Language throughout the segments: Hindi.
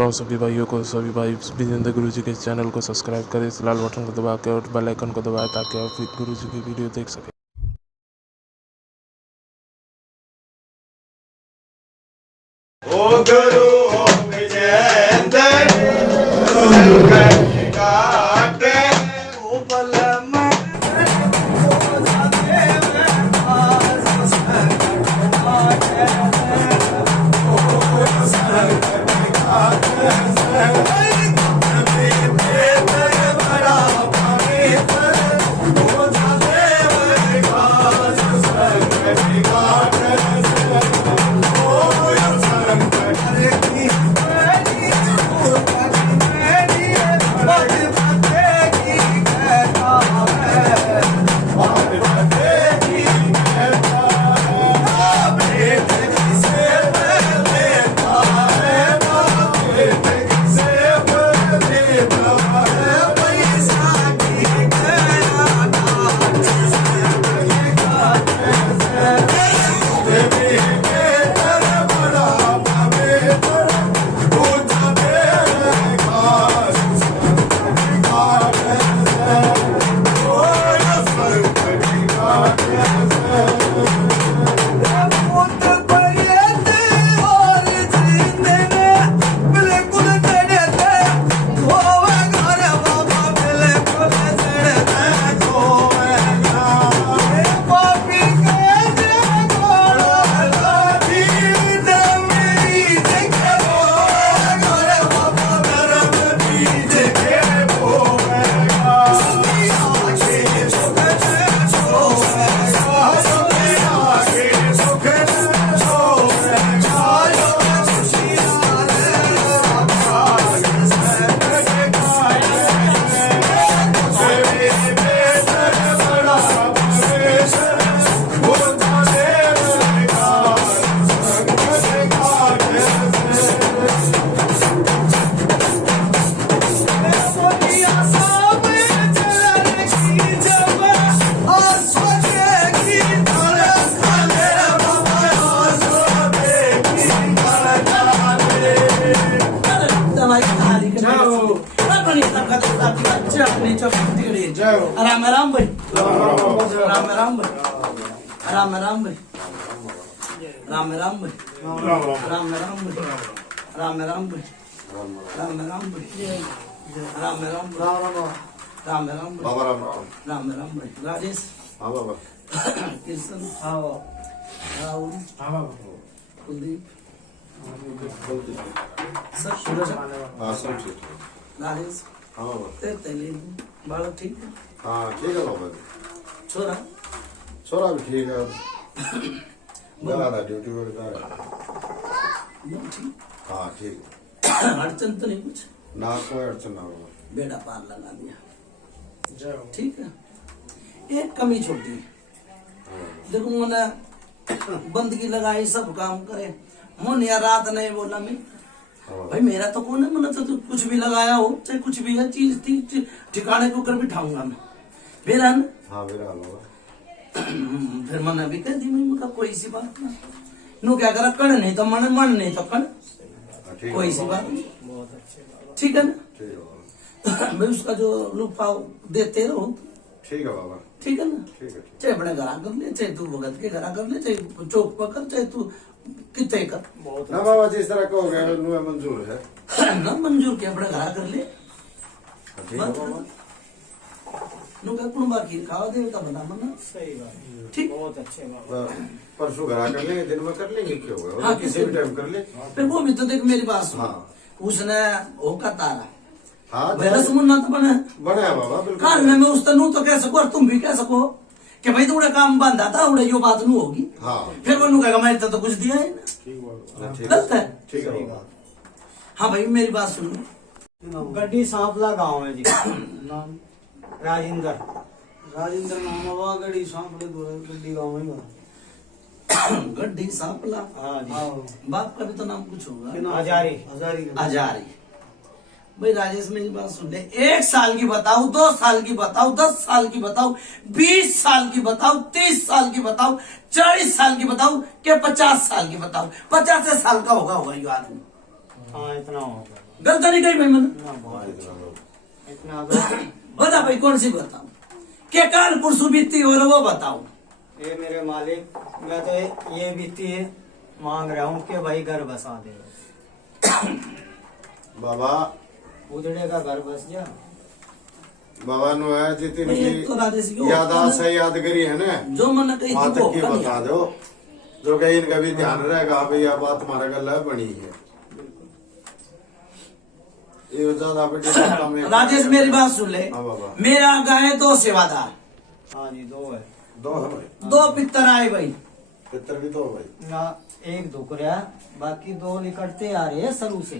राम सभी भाइयों को। सभी भाई विजेंद्र गुरु जी के चैनल को सब्सक्राइब करें, इस लाल बटन को दबा के और बेल आइकन को दबाएं ताकि आप गुरु जी की वीडियो देख सकें। ओ गुरु ओ विजेंद्र काटे ओ बलम ओ जाते में पास संकट काटे ओ संकट काटे राम राम भाई, राम राम भाई, राम राम भाई, राम राम भाई, राम राम भाई, राम राम भाई, राम राम भाई, राम राम राम राम बाबा राम राम भाई, राजेश, हाँ बाबा, कृष्ण, राहुल, कुलदीप, सब सूरज, हाँ सब ठीक, राजेश, हाँ बाबा, तेरे बालक ठीक है? हाँ ठीक है बाबा, छोरा छोरा भी ठीक है, गया था ड्यूटी पर गया, ठीक, हाँ ठीक, अड़चन तो नहीं कुछ, ना कोई अड़चन ना बाबा, बेड़ा पार लगा दिया, ठीक है। एक कमी छोटी देखो, मैंने बंदगी लगाई, सब काम करे, मन या रात नहीं बोला मैं भाई, मेरा तो कौन है, मैंने तो कुछ भी लगाया हो, चाहे कुछ भी है चीज थी, ठिकाने के ऊपर बिठाऊंगा मैं, मेरा ना, हाँ मेरा बाबा, फिर मैंने भी कह दी, मैं कोई सी बात ना, नो क्या करा, कड़ नहीं तो मन नहीं तो कड़, कोई सी बात नहीं, ठीक है ना, ठीक है बाबा, मैं उसका जो लुफा देते रहो, ठीक है बाबा, ठीक है ना, ठीक है, चाहे बड़े घरा कर ले, चाहे तू भगत के घरा कर ले, चाहे चौक पर कर, चाहे तू कितने कर, ना बाबा जिस तरह का हो गया नुआ मंजूर है, ना मंजूर किया, बड़े घरा कर ले, ठीक है बाबा, नु क्या कुंबा खीर खावा दे तो बना मना, सही बात, ठीक, बहुत अच्छे बाबा, परसों घरा कर लेंगे, दिन में कर लेंगे, क्यों होगा, हाँ, किसी भी टाइम कर ले, फिर वो भी तो देख मेरी बात सुन, हाँ, उसने होका तारा, हाँ मेरा सुमन तो बना, बना है बाबा, बिल्कुल, काल में मैं उस तनु तो कह सकूं और तुम भी कह सको कि भाई तुमने काम बंदा था, उड़े यो बात नू होगी, हाँ फिर वो नू कहेगा मैंने तो कुछ दिया है ना, ठीक गलत है, ठीक है बाबा, हाँ भाई मेरी बात सुनो, गड्डी सांपला गांव है जी, नाम राजेंद्र, राजेंद्र नाम हवा गड़ी सांपले दो गड्डी गाँव में गड्ढी सांपला, हाँ जी, बाप का भी तो नाम कुछ होगा, हजारी, आजारी। भाई राजेश मेरी बात सुन ले, 1 साल की बताओ, 2 साल की बताओ, 10 साल की बताओ, 20 साल की बताओ, 30 साल की बताओ, 40 साल की बताओ, के 50 साल की बताओ, 50 साल का होगा ये आदमी, हाँ इतना होगा, गलत नहीं कही भाई मैंने। ना बहुत हाँ, इतना लो। इतना बता भाई कौन सी बताऊं, क्या काल पुरसु बीती हो रहा वो बताओ। ये मेरे मालिक, मैं तो ये बीती मांग रहा हूँ कि भाई घर बसा दे। बाबा उजड़े का घर बस जा। बाबा नु है भाई जितनी एक तो राजेश की यादाश्त है, यादगिरी है ना, जो मन कही वहां थी वो तक की कर बता दिया। दो, जो कहीं इनका भी ध्यान रहेगा भाई यह बात तुम्हारा गला बनी है। ये ज्यादा बड़ी बात हमें- राजेश मेरी बात सुन ले, हाँ बाबा। मेरा गाय दो सेवादार, हाँ जी, दो है। दो है भाई, दो पितर आए भाई। पितर भी दो भाई। ना एक दुख रहा, बाकी दो निकटते आ रहे हैं शुरू से।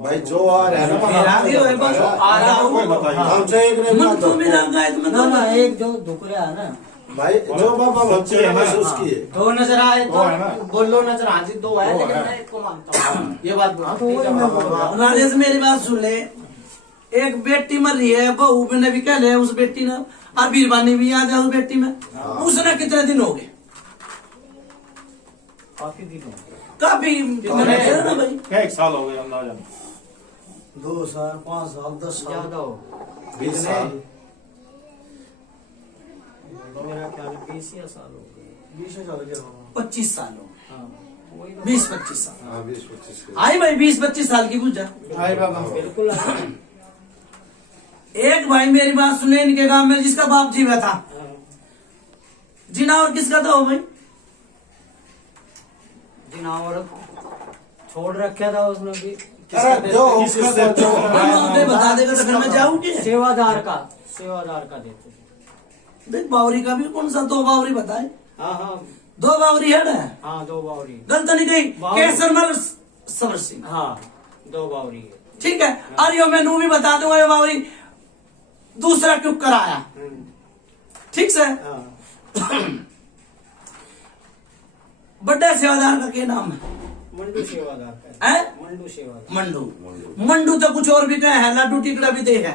भाई जो आ रहा है ना मेरा आगे हो है बस, आ रहा हूँ। हमसे एक नहीं मन बात तो हो। मेरा गाय तो ना ना, मैं एक जो दुख रहा है ना, भाई जो बाबा बच्चे है महसूस किए। दो नजर आए तो बोलो नजर हाँ जी दो है, लेकिन मैं इसको मानता हूँ ये बात हाँ तो वही मैं बोल रहा हूँ। राजेश मेरी बात सुन ले, एक बेटी मर रही है, बहू ने भी कह लिया उस बेटी ने, और बीरबानी भी याद है उस बेटी में। उसने कितने दिन हो गए? काफी दिन हो गए। काफी मैंने कहा ना भाई, क्या 1 साल हो गया अंदाजा? 2 साल 5 साल 10 साल ज्यादा हो 20 साल मेरा ख्याल 20 या साल हो गए। 25 साल हो गए, हाँ वही 20-25 साल। हाँ 20-25 के। आई भाई 20-25 साल की पूजा। बिल्कुल एक भाई मेरी बात सुने, इनके गांव में जिसका बाप जीवा था, जिनावर किसका था वो भाई? जिनावर छोड़ रखा था उसने भी। अरे जो उसका जो मैं बता देगा तो फिर मैं जाऊंगी। सेवादार का देते थे। देख बावरी का भी कौन सा 2 बावरी बताए? हाँ हाँ 2 बावरी है ना, हाँ, 2 बावरी। गलत नहीं कही। बावरी। केसरमल सबर सिंह, हाँ 2 बावरी है। ठीक है। और यो मैं भी बता दूंगा, ये बावरी दूसरा क्यों कराया, ठीक से। हाँ बड़ा सेवादार का क्या नाम है? मंडू सेवादार का है? मंडू सेवादार। मंडू। मंडू तो कुछ और भी कहे है, लड्डू टिकड़ा भी दे है।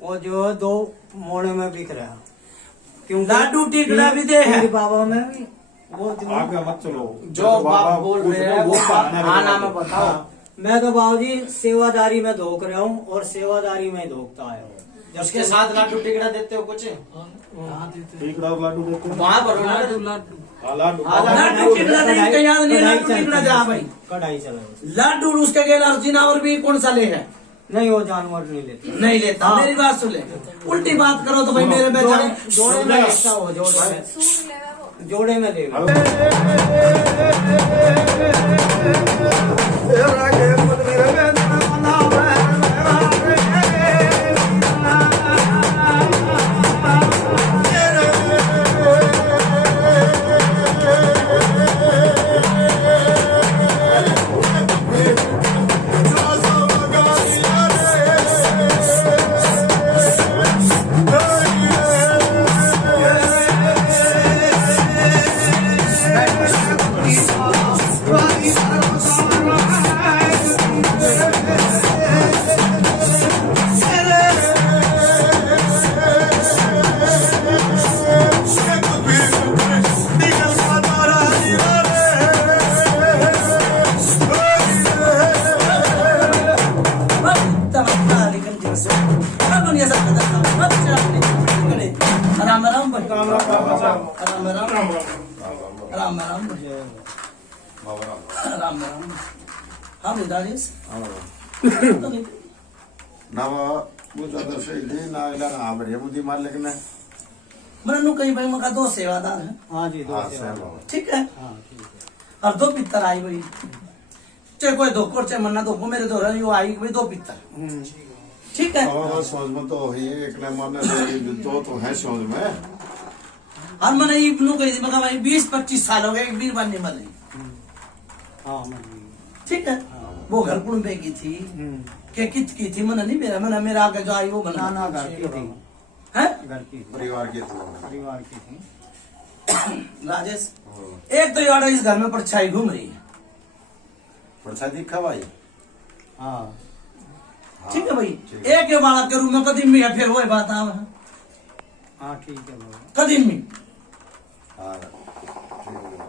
वो जो 2 मोड़े में बिक रहा, क्योंकि लाडू टिकड़ा भी दे है। बाबा में भी वो जो आगे मत चलो, जो बाप बोल रहे हैं वो हाँ नाम है बताओ। हाँ, मैं तो बाबूजी सेवादारी में धोख रहा हूँ और सेवादारी में धोखता है। उसके साथ लाडू टिकड़ा देते हो कुछ टिकड़ा और लाडू देते हैं। वहाँ पर लाडू हाँ, लाडू लाडू टिकड़ा नहीं, कहीं याद नहीं, लाडू टिकड़ा जा भाई। कढ़ाई चला लाडू उसके गेला जिनावर भी कौन सा ले है? नहीं, वो जानवर नहीं लेते। नहीं लेता। हाँ। मेरी बात सुन ले, उल्टी बात करो तो भाई मेरे में जाए। जोड़े में हिस्सा हो, जोड़े में ले लो। राम राम भाई, राम राम राम राम राम राम। हाँ भाई राजेश, तो नहीं ना मुझे तो सही नहीं ना इला ना बढ़िया बुद्धि मार लेकिन मनु कहीं भाई मका 2 सेवादार है, हाँ जी, 2 हाँ सेवादार। सही बाबा। ठीक है। हाँ ठीक है। और 2 पित्तर आई भाई, चाहे कोई धोखो चाहे मन्ना धोखो, मेरे दो रही आई भाई 2 पित्तर, ठीक है। और सोच में तो ही एक ने मारने से दो तो है सोच में। और मैंने ये ब्लू कही थी, मगर भाई 20-25 साल हो गए एक बीर बनने वाली, हाँ मंडी। ठीक है। वो घर कुंबे की थी, के कित की थी, मैंने नहीं मेरा आगे जो आई वो बना ना घर की थी, है। घर की थी, परिवार के तो परिवार की थी। राजेश, एक तो यार इस घर में परछाई घूम रही है, परछाई दिखा भाई। हाँ ठीक है भाई। एक ये बात के रूप में कदीम में है, फिर वो बात आ हाँ ठीक है बाबा। कदीम में हाँ ठीक है बाबा।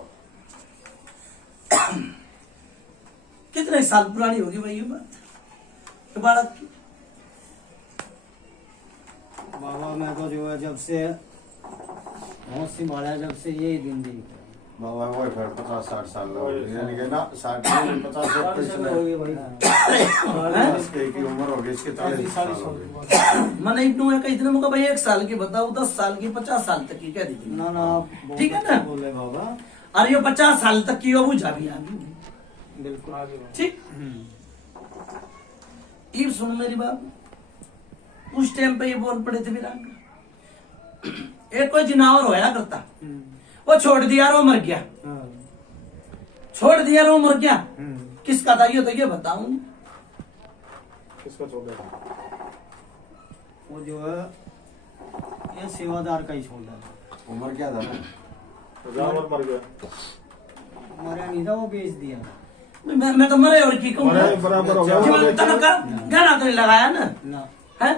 कितने साल पुरानी होगी भाई ये बात? बालक की। बाबा मैं तो जो है जब से होश संभाला जब से यही दिन देख रहा हूँ। बाबा वो फिर 50-60 साल हो गए, यानी कि ना 60-50 हो गए भाई की उम्र हो गई, इसके 40 साल हो गए। मैंने इतनू है कही मुझे भाई 1 साल की बताओ, 10 साल की, 50 साल तक की कह दी। ना ना आप बहुत ठीक है अच्छा ना? बोले बाबा, अरे ये 50 साल तक की हो बुझा भी आगे। बिल्कुल ठीक। ये सुन मेरी बात, उस टाइम पे ये बोल पड़े थे वीरांग, एक कोई जिनावर होया करता, वो छोड़ दिया और वो मर गया, छोड़ दिया और वो मर गया। किसका था ये तो ये बताऊं। किसका छोड़ा? वो जो है ये सेवादार का ही छोड़ा उम्र क्या था ना? जानवर मर गया। मरा नहीं था, वो बेच दिया। मैं तो मरे और की कहूँ मरे बराबर हो गया। कि मैंने तनका गाना तो नहीं लगाया ना, ना है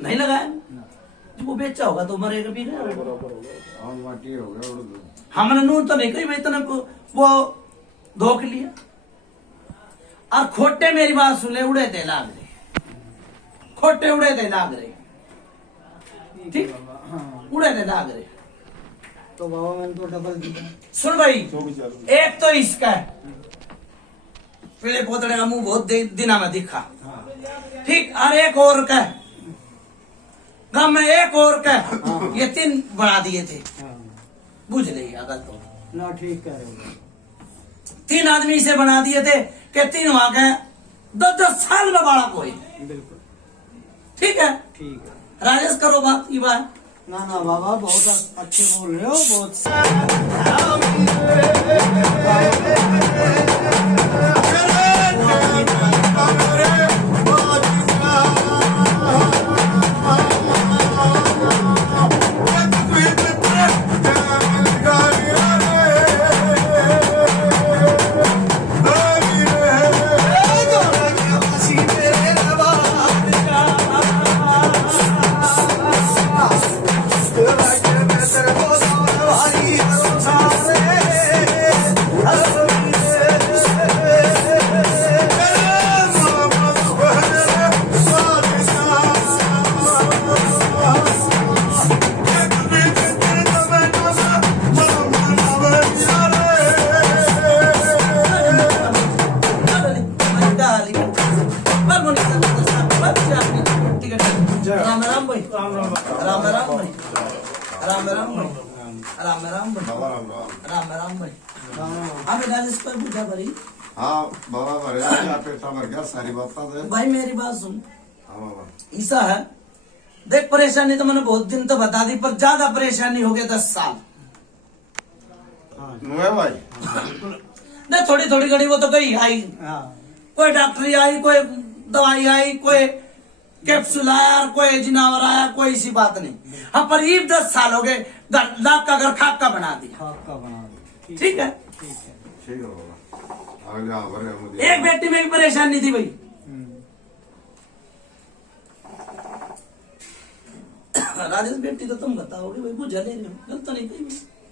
नहीं लगाया। ना जो वो बेचा होगा तो मरेगा भी नहीं। बराबर हो गया। और माटी हो गया उड़ गया। हमने नून तो नहीं कही भाई तने वो धोख लिया। और खोटे मेरी बात सुन ले, उड़े थे लाग रहे, खोटे उड़े थे लाग रहे, ठीक हाँ उड़े थे लाग रहे। तो बाबा मैंने तो डबल दिया। सुन भाई, जो भी चालू। एक तो इसका है पीले पोतड़े का मुंह बहुत दिना में दिखा, ठीक। और एक और का है, गांव में एक और का है। ये 3 बना दिए थे, बुझ ले अगर तो ना ठीक कह रहे हो। 3 आदमी से बना दिए थे कि 3 वहां के 10-10 साल में बालक हुए। बिल्कुल ठीक है ठीक है। राजेश, करो बात ये बात। ना ना बाबा बहुत अच्छे बोल रहे हो, बहुत राम राम भाई, राम राम भाई, राम राम भाई, राम राम भाई, बाबा राम राम। राम राम भाई। हमें राजेश को पूछा करी हाँ बाबा भरे क्या पेटा भर गया, सारी बात दे। भाई, मेरी बात सुन। हाँ बाबा। ऐसा है देख, परेशानी तो मैंने बहुत दिन तो बता दी, पर ज्यादा परेशानी हो गई 10 साल। नुए भाई नहीं, थोड़ी थोड़ी घड़ी वो तो गई आई, हाँ कोई डॉक्टरी आई, कोई दवाई आई, कोई कैप्सूल आया, कोई जिनावर आया, कोई ऐसी बात नहीं। हाँ, पर ये 10 साल हो गए, लाख का घर खाक का बना दिया। खाक का बना दो। ठीक है, ठीक है। ठीक है बाबा। आगे हाँ भरे मुझे। एक बेटी में भी परेशानी थी भाई। राजेश, बेटी तो तुम बताओगे भाई, बुझा ले रहे हो, गलत तो नहीं कही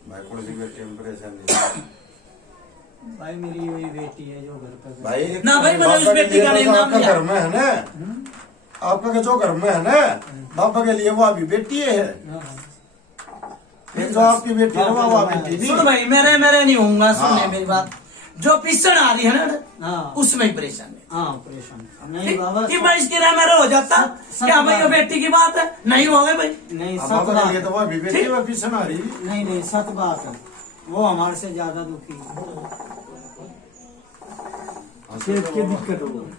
भाई कौन सी बेटी में परेशानी? भाई मेरी वही बेटी है जो घर पर भाई ना भाई, मैंने उस बाबा के बेटी लिए का तो नहीं नाम आपका लिया। घर में है ना, आपका के जो घर में है ना, बाबा के लिए वो अभी बेटी है। ये जो आपकी बेटी है वो बेटी नहीं। सुन भाई, मेरे नहीं होऊंगा, सुनने हाँ। मेरी बात। जो पिसण आ रही है ना, हाँ उसमें ही परेशान है। हाँ परेशान नहीं बाबा। कि भाई इसकी राह मेरा हो जाता, क्या भाई ये बेटी की बात है? नहीं हो गए भाई। नहीं अब सत बाबा के लिए बात तो वो अभी बेटी है, वो पीछे ना रही। नहीं नहीं सत बात है, वो हमारे से ज्यादा दुखी है। पेट की दिक्कत हो गई।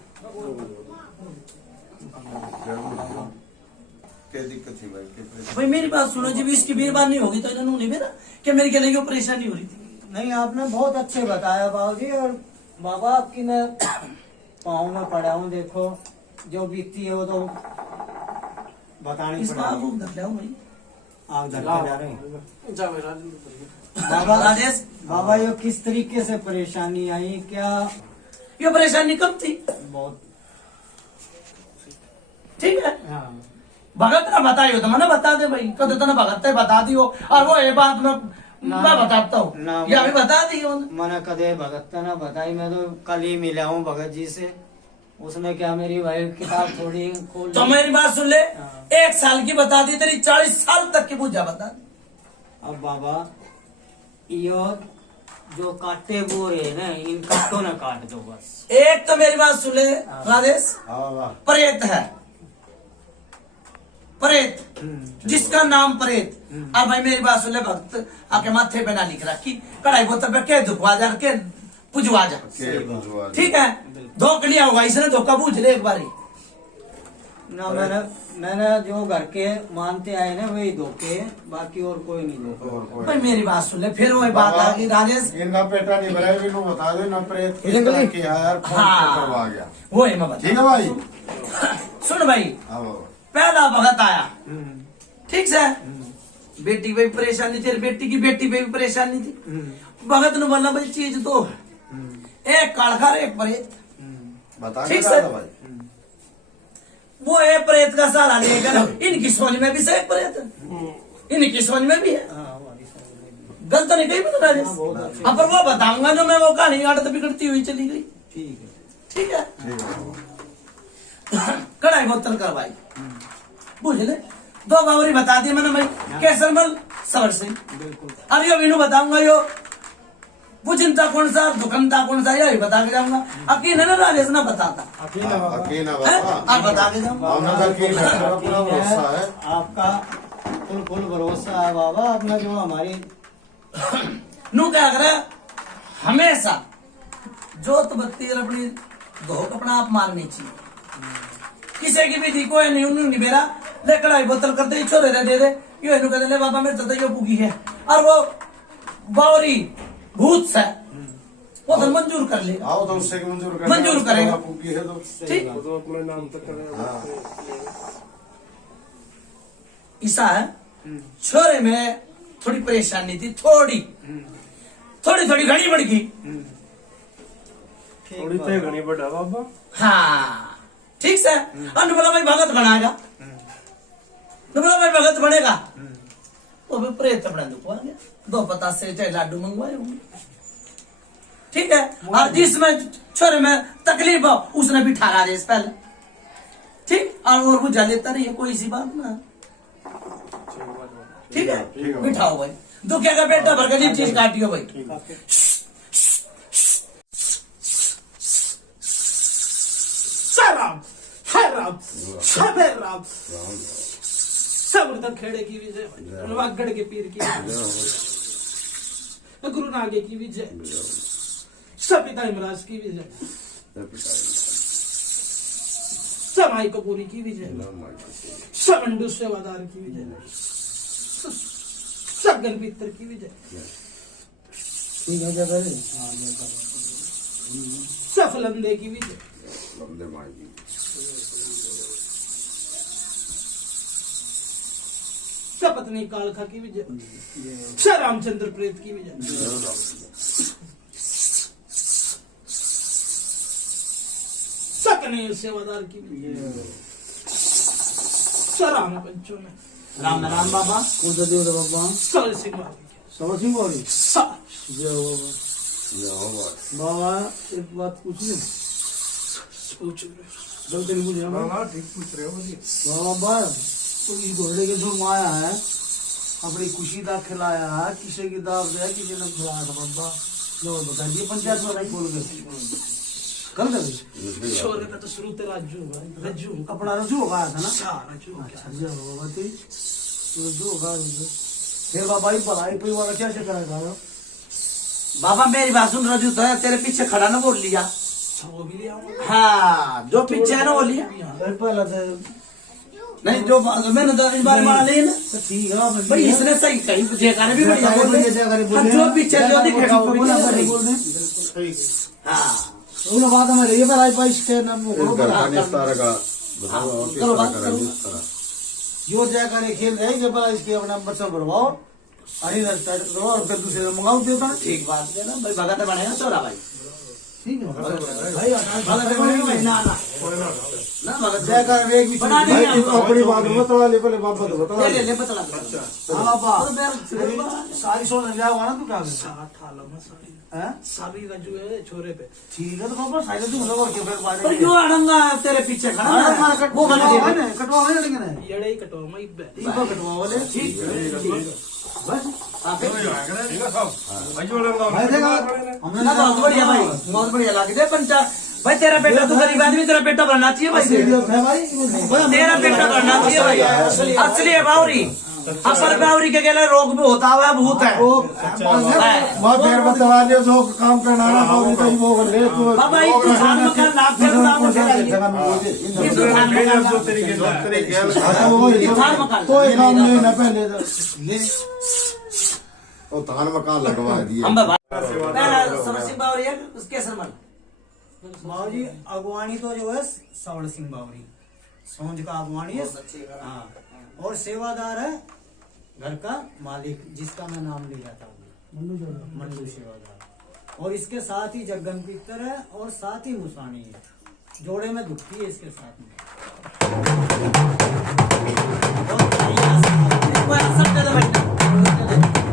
क्या दिक्कत थी भाई? क्या परेशानी? भाई मेरी बात सुनो, जब इसकी बीरबार नहीं होगी तो इन्होंने नहीं मेरा कि मेरे के लिए क्यों परेशानी हो रही थी। नहीं आपने बहुत अच्छे बताया बाबूजी, और बाबा आपकी मैं पाँव में पड़ा हूँ। देखो जो बीतती है वो तो बतानी इसका पड़ेगी। आग धर ले भाई। आग धरते जा रहे हैं बाबा। राजेश, बाबा ये किस तरीके से परेशानी आई? क्या ये परेशानी कब थी? बहुत ठीक है, हाँ भगत ना बताई हो तो मैंने बता दे भाई, कद तना भगत ने बता दी हो, और वो ये बात मैं बताता ना, हूँ, ये अभी बता दी हो। मैंने कदे भगत ना बताई। मैं तो कल ही मिला हूँ भगत जी से, उसमें क्या मेरी वाइफ किताब थोड़ी खोल तो मेरी बात सुन ले, 1 साल की बता दी तेरी 40 साल तक की पूजा बता दी। अब बाबा यो जो काटे बोर है ना, इन काटों ने काट दो बस। एक तो मेरी बात सुन ले राजेश, हाँ वाह प्रेत है, प्रेत जिसका नाम प्रेत। अब भाई मेरी बात सुन ले भक्त, आके माथे पे ना लिख रखी, कढ़ाई बोतल पे के दुखवा जा के पुजवा जा, के बुझवा दे। ठीक है। धोख लिया होगा इसने, धोखा पूछ ले एक बारी। ना मैंने जो घर के मानते आए ना वही धोखे, बाकी और कोई नहीं धोखा। और कोई भाई मेरी बात सुन ले, फिर वही बात आ गई राजेश। इनका पेटा नहीं भरा, इनको बता दो ना प्रेत किस तरह की है यार, कौन हाँ। से करवा गया। वो है मैं बता, ठीक है भाई। सुन भाई, हाँ पहला भगत आया, ठीक से, बेटी पे भी परेशानी थी, बेटी की बेटी पे भी परेशानी थी। भगत ने बोला भाई चीज दो है, एक कालखार एक प्रेत, बता ठीक के सर। डाला भाई। वो है प्रेत का सहारा लेकर, इनकी सोच में भी से एक प्रेत है, इनकी सोच में भी है, गलत तो नहीं कही मैं राजेश। अब पर वो बताऊंगा जो मैं वो कहानी आड़त बिगड़ती हुई चली गई, ठीक है। ठीक है। ठीक है कढ़ाई बोतल करवाई, बुझ ले, 2 बावरी बता दिए मैंने भाई, केसरमल सबर सिंह। अब यो विनु बताऊंगा, यो पूजनता कौन सा, दुखनता कौन सा, यही बता के जाऊंगा। अकेले ना राजेश ना बताता, अकीना हैं? बाबा अब बता के जाऊंगा। हमने तो अकीना है, अपना भरोसा है। आपका फुल भरोसा है बाबा, अपना जो हमारी नू क्या करे, हमेशा जोत बत्ती और अपनी धोख अपना आप मारनी चाहिए। किसी की भी दी कोई नहीं, उन्हें नहीं बेरा ले कढ़ाई बोतल करते ही छोरे दे दे, यो इन्हों कहते ले बाबा मेरे तो यो पुगी है, और वो बावरी भूत से वो तो मंजूर कर ले, आओ तो उससे मंजूर मंजूर करेगा। फूकी है तो ठीक। तो अपने नाम तक ईसा है, छोरे में थोड़ी परेशानी थी, थोड़ी घनी बढ़ गई। थोड़ी तो घनी बढ़ा बाबा। हाँ ठीक से, और बोला भाई भगत बनाएगा, तो बोला भाई भगत बनेगा, वो भी प्रेत अपना दुखवा गया, 2 पता से चाहे लाडू मंगवाए होंगे, ठीक है। और जिसमें छोरे में तकलीफ हो उसने भी ठहरा दे पहले, ठीक, और बुझा लेता नहीं है, कोई सी बात ना, ठीक है। बिठाओ भाई, दुखिया का बेटा भर के चीज काटियो भाई। राम है राम, सब है राम, सब उधर खेड़े की विजय, वागड़ के पीर की विजय, गुरु नागे की विजय, सब पिता इमराज की विजय, सब माई कपूरी की विजय, सब अंडू सेवादार की विजय, सब गणपित्र की विजय, ठीक है जगह सब फलंदे की विजय, सब पत्नी कालखा की विजय, सब रामचंद्र प्रेत की विजय, सब कन्हैया सेवादार की विजय, सब राम पंचों में राम राम बाबा, कौन सा देव बाबा? सब सिंह सबर सिंह बोली। सब बाबा एक बात पूछी, पूछ जल्दी नहीं पूछ रहा ठीक पूछ रहे हो। बाबा, तो इस घोड़े के जो माया है अपनी खुशी का खिलाया है, किसी की दाव दिया, किसी ने खिलाया था बाबा, जो बता दिए पंचायत में नहीं खोल के कल कर छोरे का तो शुरू से रज्जू अपना रजू होगा था ना। रज्जू अच्छा जी बाबा, तो रजू होगा फिर बाबा ही भलाई पे वाला क्या से करेगा? बाबा मेरी बात सुन, रजू तो है तेरे पीछे खड़ा ना, बोल लिया, वो भी लिया हाँ जो पीछे है ना वो लिया, पहला तो नहीं जो मैंने तो इस बारे में ली ना ठीक है भाई, इसने सही कही, जयकारे भी बढ़िया बोल रहे, अब जो पीछे जो दिखेगा वो बोला हाँ उन बात में रही पर आई पाइस के नाम इस घर का निस्तार का बताओ और किस करो तरह बात का करो। निस्तार। जो जाकर खेल जाएंगे पर इसके अपना बच्चा भरवाओ, अरे स्टार्ट करो और फिर दूसरे मंगाओ देता। ठीक बात है ना भाई, भगत बनेगा छोरा भाई, ठीक है भाई भगत बनेगा भाई, ना ना भगत जाकर एक भी बना भाई देंगे तू अपनी बात बता ले, पहले बाबा तो बता ले ले बता हाँ बाबा सारी सोने जाओगा ना तू क्या? 7 हाल में सारी हैं? साबी का जो है छोरे पे ठीक है तो पापा साइड से मुझे और के फिर पर बाड़े क्यों अड़ंगा है तेरे पीछे खड़ा है? वो बना कटवा दे है कटवा है लड़के ने येड़े ही कटवा मैं इनको कटवा वाले ठीक बस आके भाई देखा हमने ना बहुत बढ़िया भाई, बहुत बढ़िया लग दे पंचा भाई। तेरा बेटा तो गरीब आदमी, तेरा बेटा बनना चाहिए भाई। है भाई तेरा बेटा बनना चाहिए भाई, असली है बावरी। अपर बावरी के गेले रोग भी होता हुआ भूत है। मैं फिर बता दे जो काम करना है वो तो वो ले तो बाबा ये तू थान में कर लाख फिर नाम कौन सा उठा जगह में बोले ये तू थान में कर लाख। ये थान में कर कोई काम नहीं ना पहले तो वो धान मकान लगवा दिए हम बाबा पहला समरसिंह बावरी है उसके सरमन बाबूजी अगवानी तो जो है सवड़ सिंह बावरी सोंज का अगवानी है। हाँ और सेवादार है घर का मालिक जिसका मैं नाम ले जाता हूँ मंडू सेवादार। और इसके साथ ही जगन पिक्तर है और साथ ही मुसानी है, जोड़े में दुखती है इसके साथ में। और भैया से- कोई असर दे दे बेटा।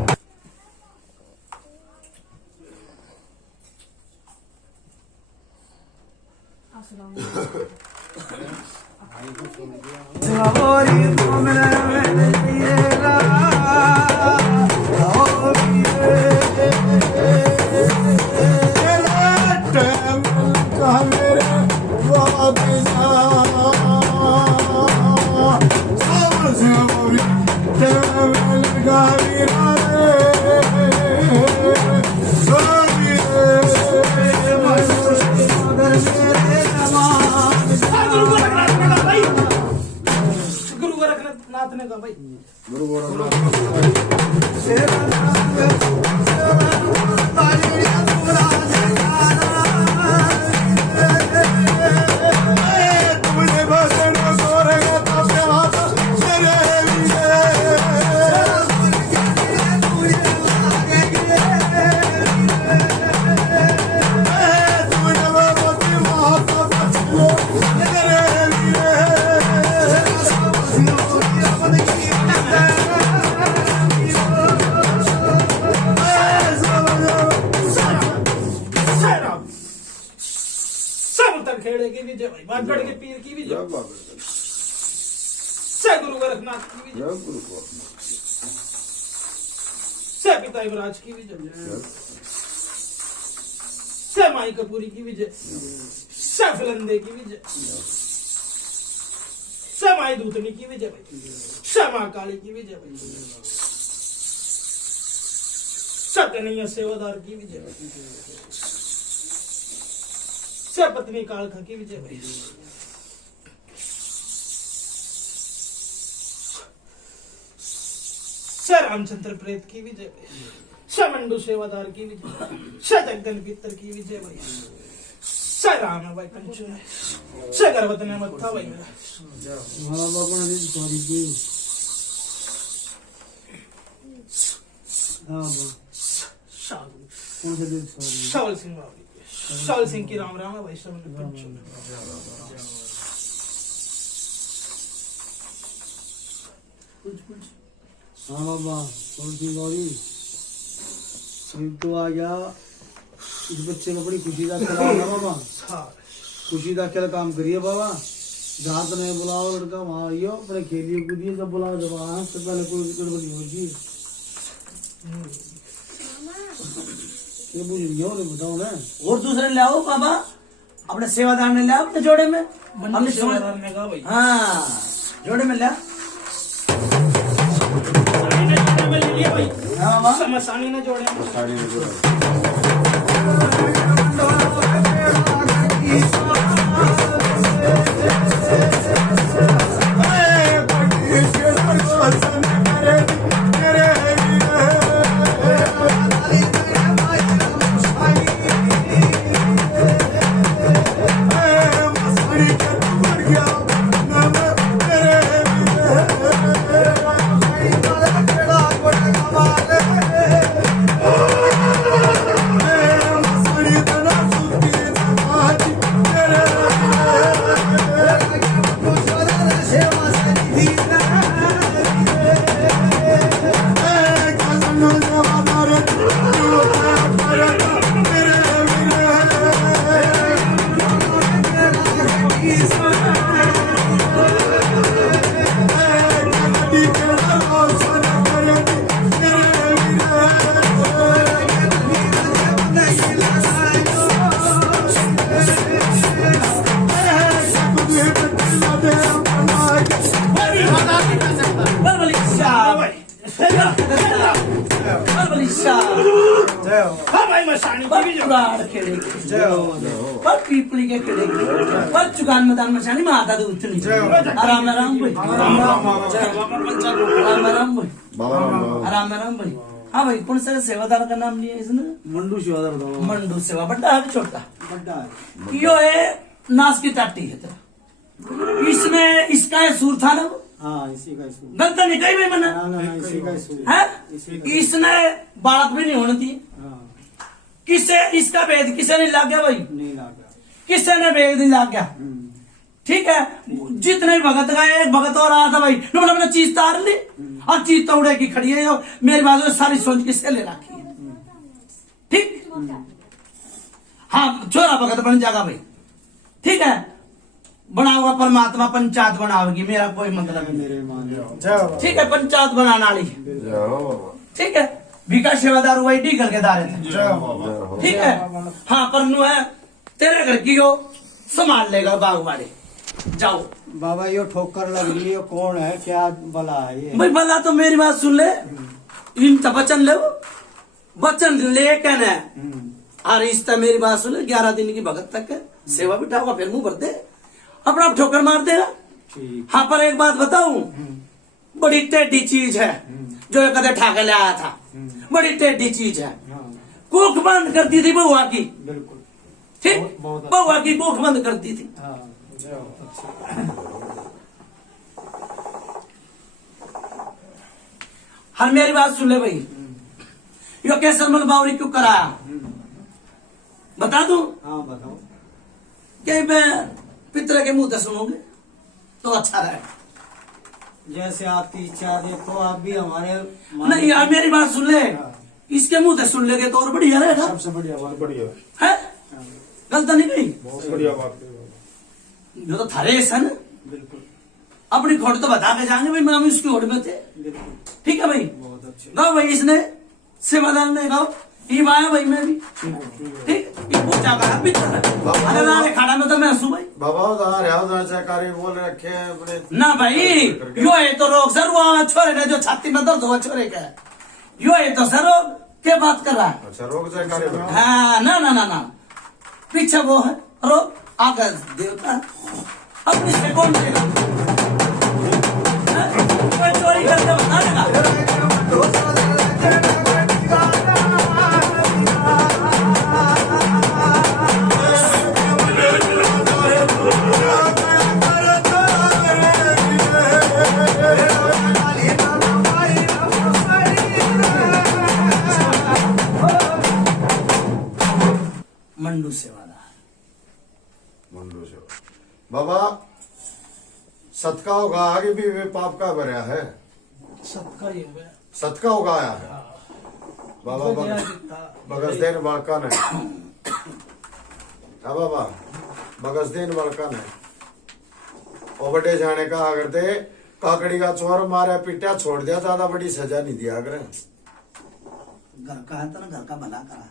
गुरु गोरखनाथ ने कहा भाई गुरु गोरखनाथ खेड़े की विजय भाई, बागड़ के पीर की विजय, जय गुरु गोरखनाथ की विजय, जय पिता युवराज की विजय, जय माई कपूरी की विजय, जय फलंदे की विजय, जय माई दूतनी की विजय भाई, जय मां काली की विजय भाई, जय कन्हैया सेवादार की विजय भाई, जय पत्नी कालखा की विजय भाई, जय रामचंद्र प्रेत की विजय भाई, जय मंडू सेवादार की विजय, जय जगन पितर की विजय भाई, जय राम है भाई कंचन है, जय गर्भवत ने मत्था भाई मेरा, हमारा बाबा ने सॉरी की हाँ शाल कौन से दिन सॉरी शाल सिंह बाबू, शाल सिंह की राम राम है भाई सब ने कंचन हाँ बाबा कौन सी सॉरी तो आ गया इस बच्चे को बड़ी खुशी का खेला है बाबा, खुशी का खेल काम करिए बाबा, जहाँ तो नहीं बुलाओ लड़का वहाँ आइयो अपने खेलिए कूदिए, जब बुलाओ जब आए उससे पहले कोई गड़बड़ी होगी ये बुझ नहीं हो बताओ ना। और दूसरे ले आओ बाबा, अपने सेवादार ने ले आओ अपने जोड़े में, हमने सेवादार ने कहा भाई हाँ जोड़े में ले आओ। सानी ने जोड़े में ले लिया भाई, हाँ बाबा समय सानी ने जोड़े में Thank you. मशानी की पर भी जय पुराण खेड़े की पर पीपली के खेड़े की पर चुगान मैदान मशानी माता दूध चुनी आराम आराम भाई राम बाबा पंचायत आराम आराम भाई बाबा राम आराम आराम भाई हाँ भाई कौन सा सेवादार का नाम लिया इसने मंडू शिवादार दो मंडू सेवा बड़ा है कि छोटा बड्डा है यो है नास की टाटी है तेरा इसमें इसका है सूर था ना वो हाँ इसी का इसी गलत नहीं कही भाई मैंने ना इसी का इसी है इसने बालक भी नहीं होने दी हाँ किसे इसका भेद किसे नहीं लग गया भाई नहीं लगा किसे ने भेद नहीं लग गया ठीक है जितने भी भगत गए एक भगत और आया था भाई बोला मैंने चीज तार ली और चीज तोड़े की खड़ी है जो मेरी बात में सारी सोच किससे ले रखी है ठीक हाँ छोरा भगत बन जाएगा भाई ठीक है बना हुआ परमात्मा पंचायत बनाओगी मेरा कोई मतलब नहीं मेरे मान ठीक है पंचायत बनाने वाली ठीक है भिका सेवादार वही डी करके दारे थे ठीक है हाँ पर नु है तेरे घर की हो संभाल लेगा बागवाड़ी जाओ बाबा ये ठोकर लग रही है कौन है क्या बला है ये भाई भला तो मेरी बात सुन ले इन तो वचन ले वचन ले कहना और रिश्ता मेरी बात सुन ले 11 दिन की भगत तक है सेवा बिठा होगा फिर मुंह भर दे अपना आप ठोकर मार देगा ठीक हाँ पर एक बात बताऊं बड़ी टेढ़ी चीज है जो ये कदे ठाके ले आया था बड़ी टेढ़ी चीज है हाँ कोख बंद करती थी बहुआ की बिल्कुल ठीक बहुत बहुआ की कोख बंद करती थी हाँ हर मेरी बात सुन ले भाई यो केसर मल बावरी क्यों कराया बता दूं हाँ बताओ कि मैं पितर के मुंह से सुनोगे तो अच्छा रहेगा जैसे आपकी इच्छा है देखो आप भी हमारे नहीं यार मेरी बात सुन ले इसके मुंह से सुन लेगे तो और बढ़िया रहेगा सबसे बढ़िया बात बढ़िया है गलत नहीं गई बहुत बढ़िया बात है जो तो थारे सन बिल्कुल अपनी खोट तो बता के जाएंगे भाई हम इसकी होड़ में थे बिल्कुल ठीक है भाई बहुत अच्छे गाओ भाई इसने सेवादार ने गाओ ये आया भाई मैं भी ठीक ये पूछा का पितर अरे ना खाना में तो मैं हंसू भाई बाबा उधर है उधर सरकारी बोल रखे हैं अपने ना भाई यो है तो रोग सर वो छोरे का जो छाती में दर्द हुआ छोरे का यो है तो सर रोग क्या बात कर रहा है अच्छा रोग सरकारी हाँ ना ना ना ना पीछे वो है रोग आगे देवता अब इससे कौन देगा कोई चोरी करके बता देगा मंडू सेवादार मंडू से बाबा सतका होगा आगे भी वे पाप का भरा है सबका ही हुआ सतका होगा आया है बाबा बगसदेन बालका ने हाँ बाबा बगसदेन बालका ने और बड़े जाने का अगर दे काकड़ी का चोर मारे पिटा छोड़ दिया ज्यादा बड़ी सजा नहीं दिया अगर घर का है तो ना घर का भला करा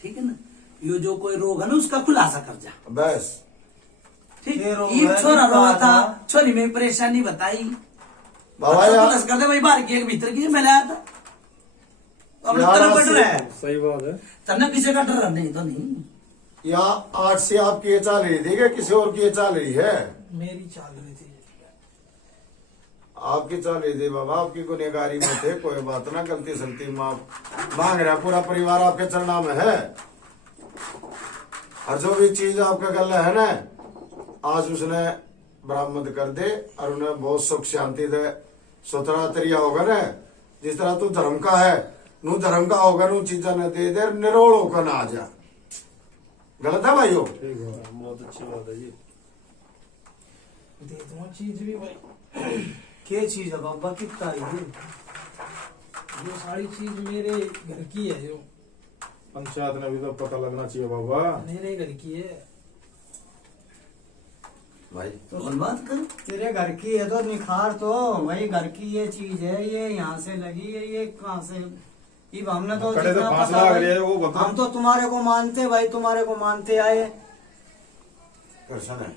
ठीक है ना यो जो कोई रोग है ना उसका खुलासा कर जा बस ठीक ये रोग ये है, छोरा निपटा रोगा था था। छोरी में परेशानी बताई बाबा अच्छा, यार खुलासा कर दे भाई बाहर की एक भीतर की मैं लाया था अब यार, तेरा डर है सही बात है तन्ने किसी का डर नहीं तो नहीं या आज से आपकी ये चाल रही थी कि किसी और की ये चाल रही है मेरी चाल रही थी आपकी चाल रही थी बाबा आपकी गुनहगारी में थे कोई बात ना गलती सलती माफ मांग रहा पूरा परिवार आपके चरणा में है और जो भी चीज आपका गला है ना आज उसने बरामद कर दे और उन्हें बहुत सुख शांति दे सुथरा तरिया होगा ना जिस तरह तू धर्म का है नू धर्म का होगा नू चीजा न दे दे निरोड़ होकर ना आ जा गलत है भाइयों ठीक है बहुत अच्छी बात है ये दे दूंगा चीज भी भाई क्या चीज है बाबा कितना है ये ये सारी चीज मेरे घर की है जो पंचायत ने भी तो पता लगना चाहिए बाबा मेरे घर की है भाई तो बात कर तेरे घर की है तो निखार तो भाई घर की ये चीज है ये यहाँ से लगी है ये कहाँ से ये हमने तो कड़े से जितना फांस पता लग भाई, रही है, वो बता। हम तो तुम्हारे को मानते भाई तुम्हारे को मानते आए कृष्ण है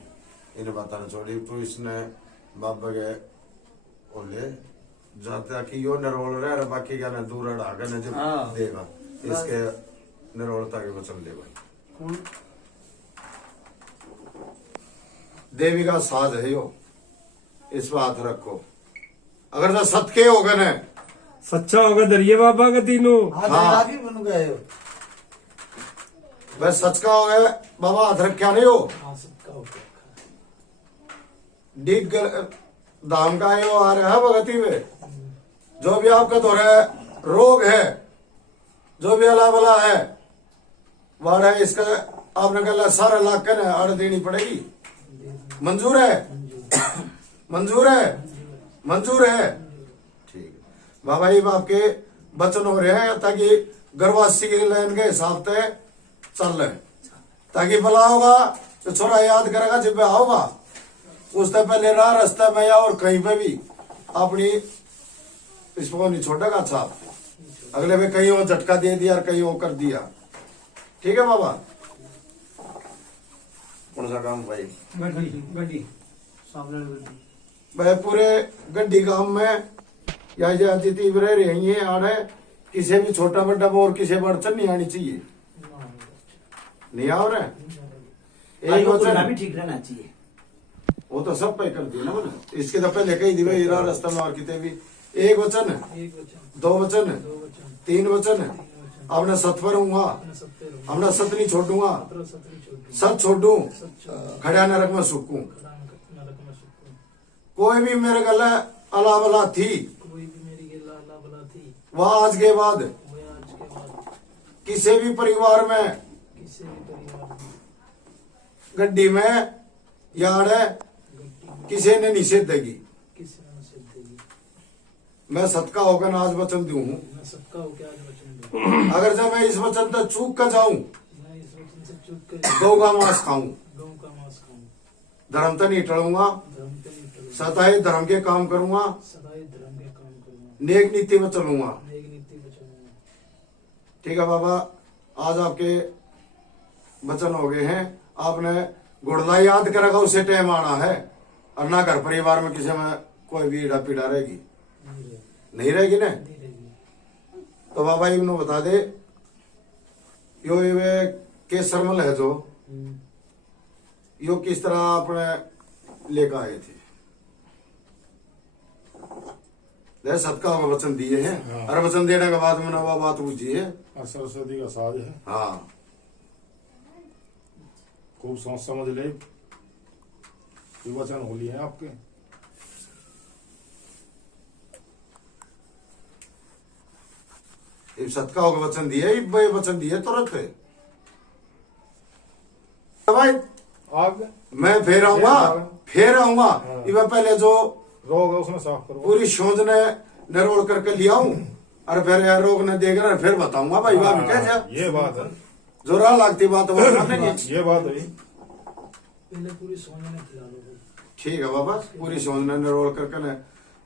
इन्हें बताना छोड़ी पुलिस ने बाबा के बोले जाता कि यो नरोल रहे बाकी क्या ना दूर अड़ा के न जब हाँ। देगा इसके निरोलता के वचन दे भाई। देवी का साज है यो, इस पर हाथ रखो। अगर तो सत्य होगा न सच्चा होगा दरिये बाबा का तीनों। हाँ। बन गए हो। वह सच का हो गया बाबा, हाथ रखा नहीं हो। हाँ सबका हो गया। डीग दाम का यो आ रहा है भगती में। जो भी आपका तो है रोग है, जो भी अला बला है वाड़ा है, इसका आपने कहा सारा लाख कर आड़ देनी पड़ेगी। मंजूर है? मंजूर है? मंजूर है। ठीक है बाबा, ये आपके वचन हो रहे हैं ताकि गर्भवासी के लाइन के हिसाब से चल रहे, ताकि भला होगा तो छोरा याद करेगा जब आओगा उससे पहले राह रास्ता में या और कहीं पे भी अपनी इसको नहीं छोड़ेगा। अच्छा अगले में कहीं वो झटका दे दिया और कहीं वो कर दिया। ठीक है बाबा। कौन सा काम भाई? गड्डी सामने गड्डी। वह पूरे गड्डी गांव में या जितनी रह रही है आड़े किसी भी छोटा बड़ा और किसी बड़चन नहीं आनी चाहिए। नहीं आ रहा है एक वचन भी ठीक रहना चाहिए। वो तो सब पे कर दिया ना बोले। इसके तो पहले कई दिवे हीरा रास्ता में और कितने भी एक वचन, एक वचन, दो वचन, दो वचन, तीन वचन, अपने सत पर हूँगा, अपने सत्य रहो, अपना सत नहीं छोड़ूंगा, अपना सत्य छोड़, सत छोड़ू, सच छोड़, खड़ा नरक में सुकूं। नरक में सुकून। कोई भी मेरे गले अला बला थी कोई भी मेरी गिला अल्लाह भला थी, वह आज के बाद वह आज के बाद किसी भी परिवार में किसी भी परिवार में गड्डी में यार किसी ने निषेध देगी। किसी ने नसीब देगी। मैं सत्का होकर आज वचन दूं हूँ। मैं सबका हो क्या आज वचन दूं। अगर जब मैं इस वचन तक चूक कर जाऊं मैं इस वचन से चूक कर गौ का मांस खाऊं, गौ का मांस खाऊं, धर्म तो नहीं टलूंगा, धर्म पे नहीं टलूंगा, सताई धर्म के काम करूंगा, सदाई धर्म के काम करूंगा, नेक नीति में चलूंगा। नेक नीति बचाऊंगा। ठीक है बाबा, आज आपके वचन हो गए हैं। आपने गुड़ला याद करेगा उसे टाइम आना है और ना घर परिवार में किसी में कोई भी ईड़ा पीड़ा रहेगी, नहीं रहेगी ना। नहीं रहेगी। तो बाबा जी उन्होंने बता दे यो ये केसरमल है जो यो किस तरह अपने लेकर आए थे। दे सत्का को वचन दिए हैं और वचन देने के बाद मैंने वह बात पूछी है। सरस्वती का साज है, हाँ खूब सोच समझ ले। वचन होली है आपके। सत्का को वचन दिए, वचन दिए तुरंत भाई। आप मैं फिर आऊंगा, फिर आऊंगा। ये पहले जो रोग है उसमें साफ करो। पूरी सोच ने निरोल करके लिया हूं और फिर यह रोग ने देख रहा फिर बताऊंगा भाई बात कैसे। ये बात है, जो राह लगती बात वो मानेंगे। ये बात है। पहले पूरी सोने में खिला लो। ठीक है बाबा, पूरी सोच ने निरोल करके ने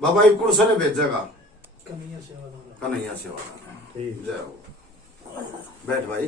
बाबा ये कुर्स ने भेजेगा कन्हैया सेवादार। कन्हैया सेवा। ठीक। जय हो। बैठ भाई।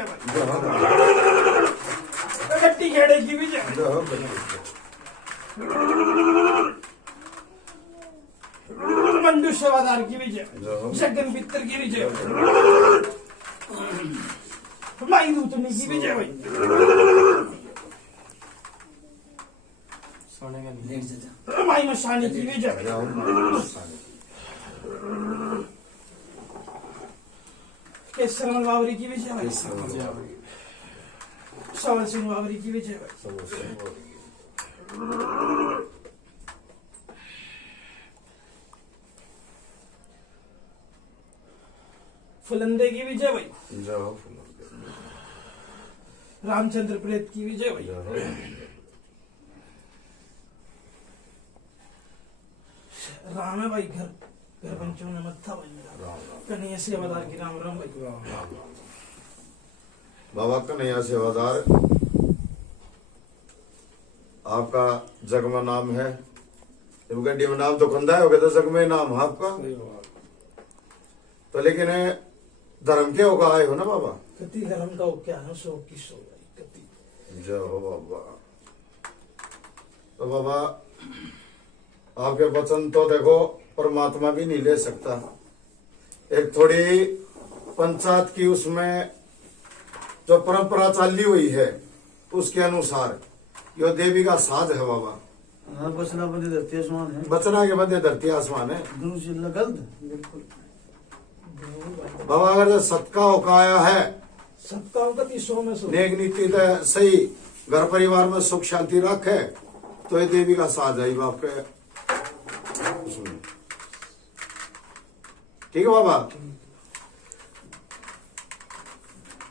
विजय भाई, गट्टी खेड़े की विजय भाई, मंडू सेवादार की विजय, जगन पित्तर की विजय, माई दूतनी की विजय भाई, माई मशानी की विजय, केसर बावरी की विजय भाई, सवर सिंह बावरी की विजय भाई, फुलंदे की विजय भाई, रामचंद्र प्रेत की विजय भाई, राम है भाई, घर पंचों ने मत्था भाई मेरा, कन्हैया सेवादार की राम राम भाई, बाबा कन्हैया सेवादार, आपका जग में नाम है, जब गड्डी में नाम तो कंधा है, हो गया तो जग में नाम है आपका। तो लेकिन धर्म के होगा आए हो ना बाबा, कति धर्म का हो क्या है, सो की सो भाई कति। जय हो बाबा। तो बाबा आपके वचन तो देखो परमात्मा भी नहीं ले सकता, एक थोड़ी पंचायत की उसमें जो परंपरा चली हुई है उसके अनुसार यो देवी का साज है बाबा। हाँ, बचना बंदे धरती आसमान है, बचना के बदे धरती आसमान है गुरु से गलत बिल्कुल। बाबा। अगर सत्का होकाया है, सबका कति सो में सो, नेक नीति तो सही, घर परिवार में सुख शांति रखे, तो ये देवी का साज है बाप के उसमें। ठीक है बाबा।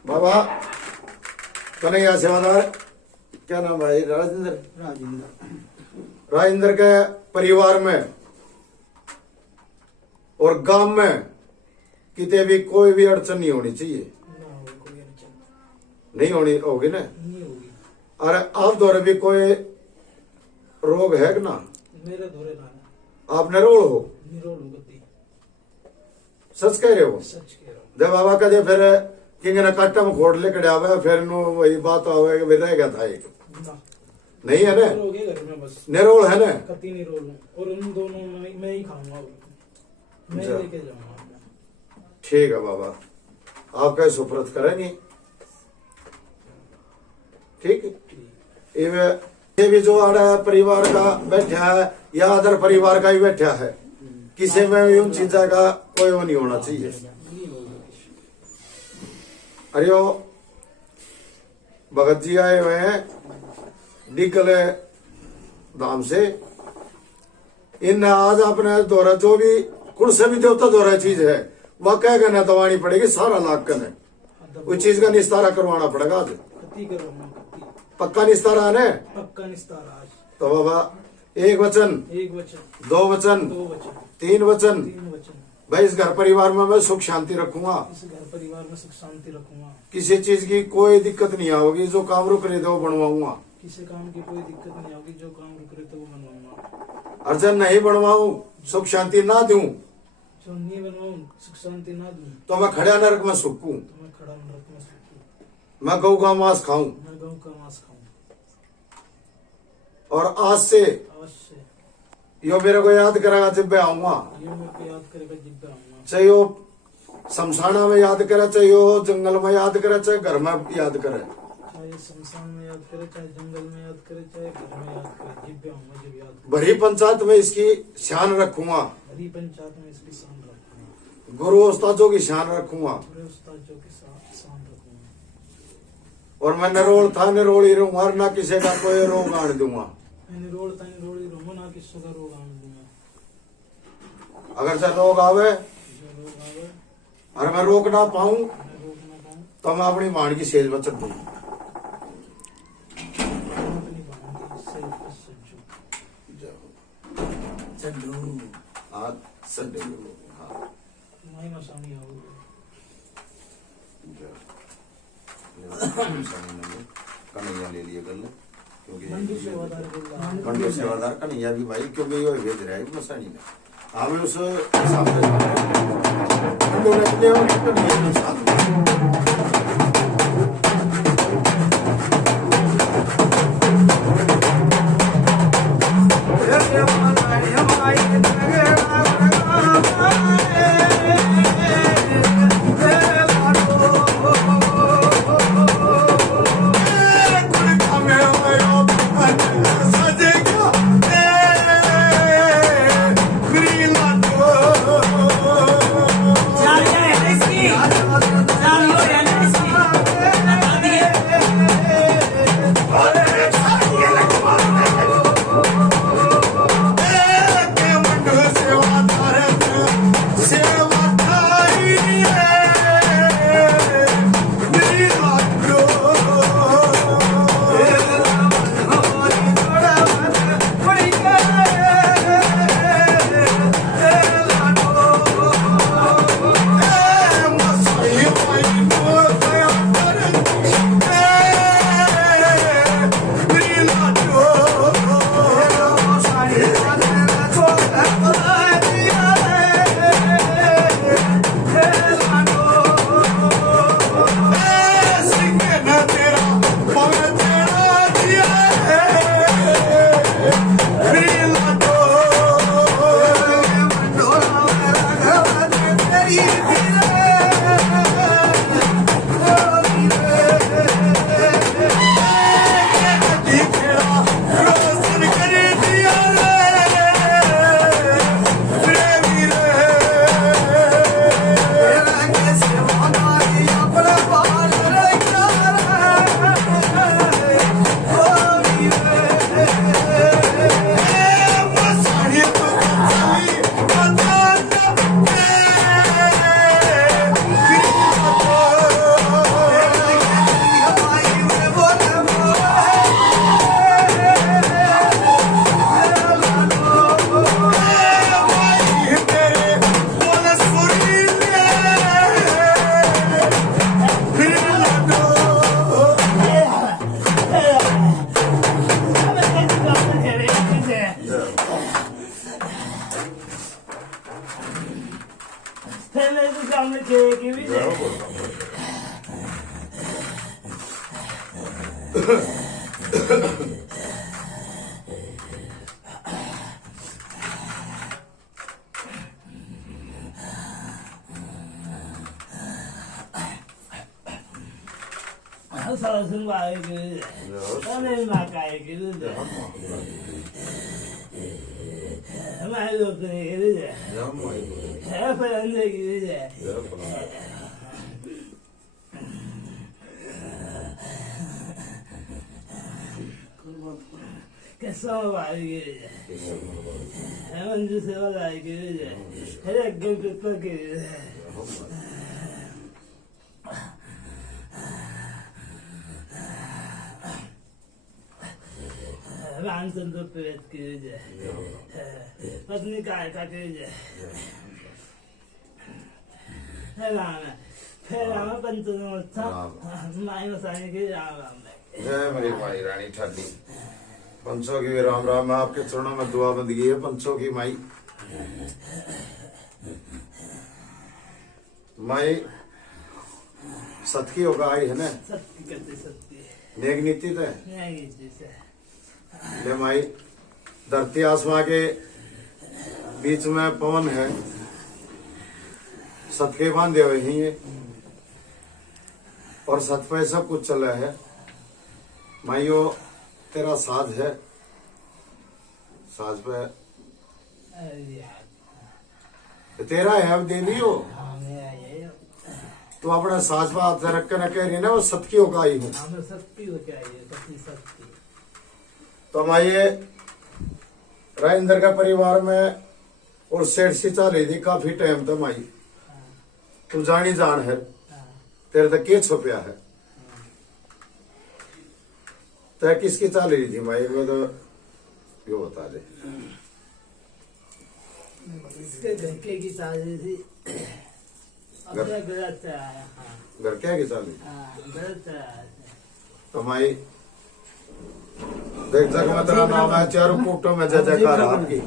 बाबा कन्हैया सेवादार, क्या नाम भाई? राजेंद्र। राजेंद्र के परिवार में और गांव में कितने भी कोई भी अड़चन नहीं होनी चाहिए, ना हो कोई अड़चन नहीं होनी होगी ना। नहीं होगी, अरे आप द्वारा भी कोई रोग है कि ना? मेरे धोरे ना आप निरोल हो, निरोल हो गति, सच कह रहे हो। सच कह रहा हूँ। जब बाबा कदे फिर किंग ने काटा में खोट लेकर आवे, फिर नो वही बात आवे कि रह गया था एक, ना नहीं है ना? रोगे घर में बस निरोल है ना? कति निरोल हूँ, और उन दोनों में मैं ही खाऊंगा, मैं अच्छा। लेके जाऊंगा। ठीक है बाबा, आपका सुप्रत करेंगे। ठीक ये भी जो आड़ा परिवार का बैठा है या अदर परिवार का ही बैठा है, किसी में भी उन चीजा का कोई वो नहीं होना चाहिए। अरे ओ भगत जी आए हुए हैं डिगले धाम से, इन आज अपने द्वारा जो भी कुल से भी देवता द्वारा चीज है वह कह गए दवानी पड़ेगी, सारा लाख कने उस चीज का निस्तारा करवाना पड़ेगा आज। कति करूंगा, कति पक्का निस्तारा है ना? पक्का निस्तार आज। तो बाबा एक वचन, एक वचन, दो वचन, दो वचन, तीन वचन, तीन वचन, भाई इस घर परिवार में मैं सुख शांति रखूंगा, इस घर परिवार में सुख शांति रखूंगा, किसी चीज की कोई दिक्कत नहीं होगी, जो काम रुक रहे थे वो बनवाऊंगा, किसी काम की कोई दिक्कत नहीं होगी, जो काम रुक रहे थे वो बनवाऊंगा, अर्जन नहीं बनवाऊं, सुख शांति ना दूं जो नहीं बनवाऊं, सुख शांति ना दूं, तो मैं खड़ा नरक में सुखूं, तो मैं खड़ा नरक में सूखूं, मैं गौ का मांस खाऊं, मैं गऊ का मांस खाऊं, और आज से अवश्य यो मेरे को याद करेगा जब मैं आऊंगा, ये मेरे को याद करेगा जब मैं आऊंगा, चाहे वो शमशाना में याद करे, चाहे वो जंगल में याद करे, चाहे घर में याद करे, चाहे शमशान में याद करे, चाहे जंगल में याद करे, चाहे घर में याद करे, जब भी आऊंगा, जब याद करे, भरी पंचायत में इसकी शान रखूंगा, हरी पंचायत में इसकी शान रखूंगा, गुरु उस्तादों की शान रखूंगा, पूरे उस्तादों के साथ शान रखूंगा, और मैं निरोल था निरोल ही रहूंगा, और ना किसी का कोई रोग आने दूंगा। मैं निरोल ही रहूंगा, ना किसी का रोग आने दूंगा, अगर से रोग आवे जो रोग आवे और मैं रोक ना पाऊं मैं रोक ना पाऊं, तो मैं अपनी मान की सेज बचत दूं। मैं अपनी बहन की सेव कर सकूं, आज संडे हाँ मैं मसानी आऊं, कन्हैया ले लिए कल, मंडू सेवादार बोल रहा है, मंडू सेवादार कन्हैया भी भाई, क्योंकि ये भेज रहा है मसानी में, हमें उस सामने मंडू ने अपने और कन्हैया के साथ सारा सुनवाए के अरे ना काय के हमारे लोग ने के है पर अंदर की कैसा वाली के हम जो से वाला के है एक गंग के रामचंद्र प्रेत की जय पत्नी का के जय फिर राम पंचमोत्था माई मसाने की राम राम जय मेरी माई रानी ठाडी। पंचों की भी राम राम। मैं आपके चरणों में दुआ बंदगी है पंचों की माई। माई सतकी होगा आई है ना, सत्य कहते सत्य नेक नीति तो है नहीं जैसे ले माई। धरती आसमां के बीच में पवन है, सत के बांधे हुए ही है और सत पे सब कुछ चल रहा है। माइयो तेरा साज है, साज पे तेरा है, अब दे लियो तो अपना साज पे हाथ रख कर कह रही है ना वो सत की होगा आई हूँ। हमें सत्य हो क्या ये सत्य सत्य तो हम आइए राजेंद्र का परिवार में और सेठ सी चाली थी काफी टाइम तक आई। तू जानी जान है, तेरे तक के छुपया है। तय किसकी चाल रही थी माई को तो यो बता दे। इसके घर के की चाली थी अपने गलत आया घर क्या की चाल रही गलत आया तो माई देख जग में तेरा नाम है, चारों कोटों में जय जयकार आपकी।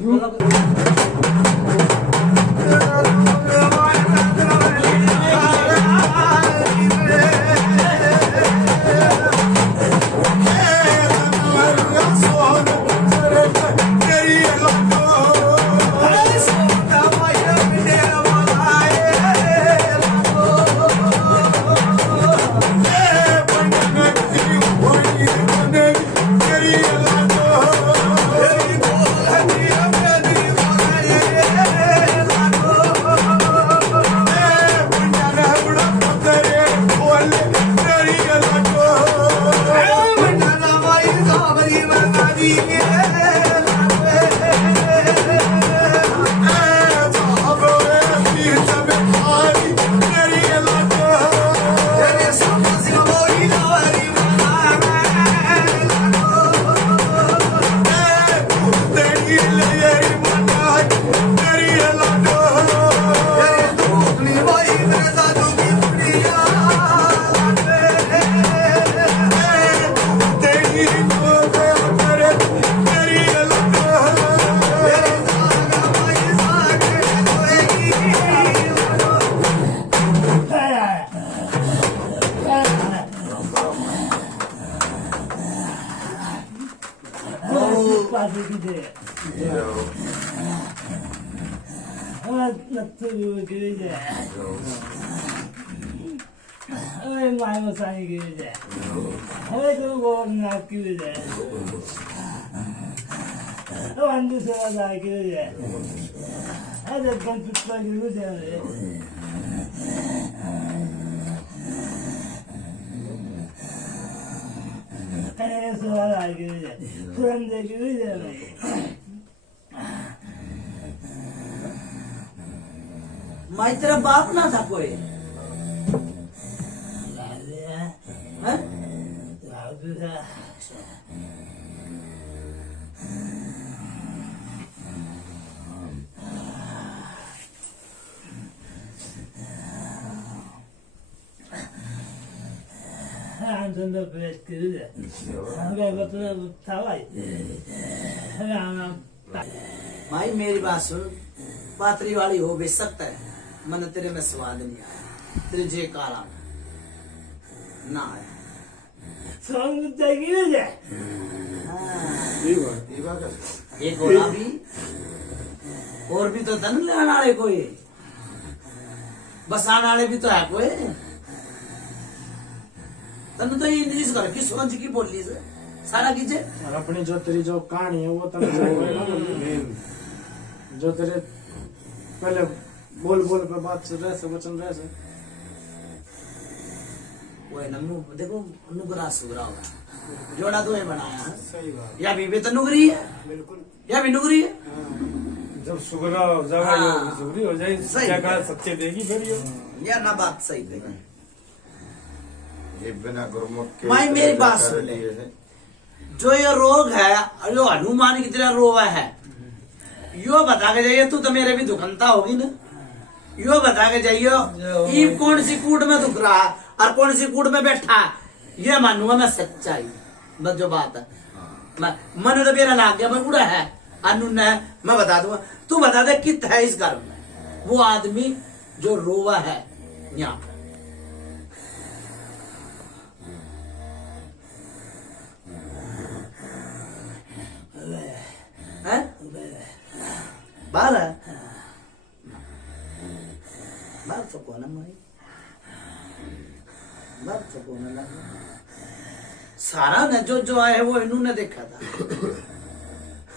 माई मसाई की जय हमें तो गोर नाक की जय अंडे से जाए की जय अरे गणपति की जय ऐसे वाला की जय तुरंत की जय माई तेरा बाप ना था कोई हैं? रामचंद्र प्रेत की जय हमें बतना था भाई राम माई मेरी बात सुन, पात्री वाली हो भी सकता है, मन तेरे में स्वाद नहीं आया, तेरे जे कारा ना आया। सॉन्ग जाएगी ना जाए ईवा कैसे एक और भी और भी तो तन लेने वाले कोई बसाने वाले भी तो है कोई तन तो ये इंग्लिश कर किस कौन की बोली से सारा कीजिए और अपनी जो तेरी जो कहानी है वो तने जो है ना बोली जो तेरे पहले बोल बोल पे बात से रहे से वचन रहे से वो है नमू देखो नुगरा सुगरा होगा जोड़ा तो ये बनाया है सही बात या भी तो नुगरी है बिल्कुल या भी नुगरी है जब सुगरा हो जाएगा हाँ। ये सुगरी हो जाए सही जगह है। सच्चे देगी फिर ये या ना बात सही है ये बिना गुरमुख के माई मेरी बात कर सुन ले। दिए हैं। जो ये रोग है जो हनुमान की तरह रोवा है यो बता के जाइए तू तो मेरे भी दुखनता होगी ना यो बता के जाइयो ये कौन सी कूट में दुख रहा है और कौन सी कूट में बैठा है ये मानूंगा मैं सच्चाई बस जो बात है मन तो मेरा लाग गया मैं उड़ा है अनु है मैं बता दूंगा तू बता दे कित है इस घर में वो आदमी जो रोवा है यहाँ पर है बाहर है बाहर तो कौन है भाई बाहर तो कौन है सारा ने जो आए वो इन्होंने देखा था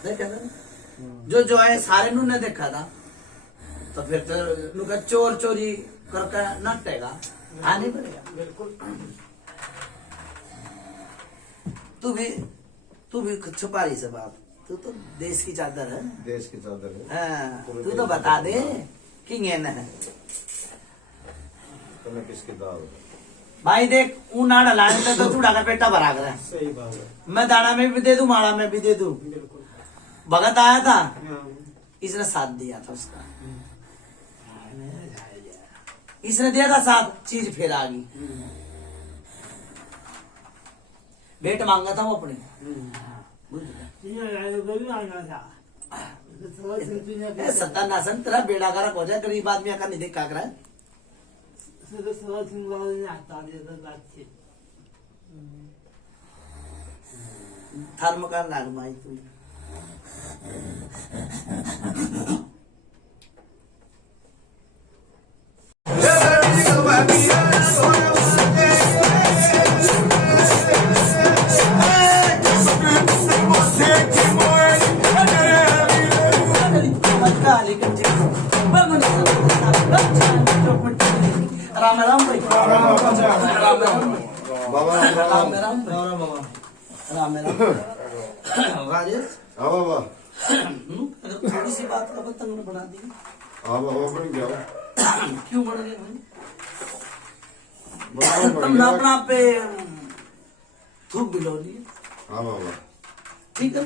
देखा था जो आए सारे इन्होंने देखा था तो फिर तो इनका चोर चोरी करके नाटेगा आने पड़ेगा बिल्कुल तू भी छुपा रही से बात तू तो देश की चादर है देश की चादर है हाँ, तू तो बता दे कि है तुम्हें किसकी दाल भाई देख ऊना लाने तो चूड़ा का पेटा भरा कर सही बात है मैं दाना में भी दे दूं माड़ा में भी दे दूं बिल्कुल भगत आया था हाँ इसने साथ दिया था उसका इसने दिया था साथ चीज फिर आ गई भेंट मांगा था वो अपने सत्यानाशन तेरा बेड़ा गरक हो जाए गरीब आदमी का नहीं देखा कर धर्म का लाग माई तू राम राम भाई राम राम बाबा राम राम बाबा राम राम राजेश हाँ बाबा अगर थोड़ी सी बात का पतंग बना दी हाँ बाबा बन गया क्यों बढ़ गया भाई बाबा बन तुमने गया अपना पे थूक बिलो लिए हाँ बाबा ठीक है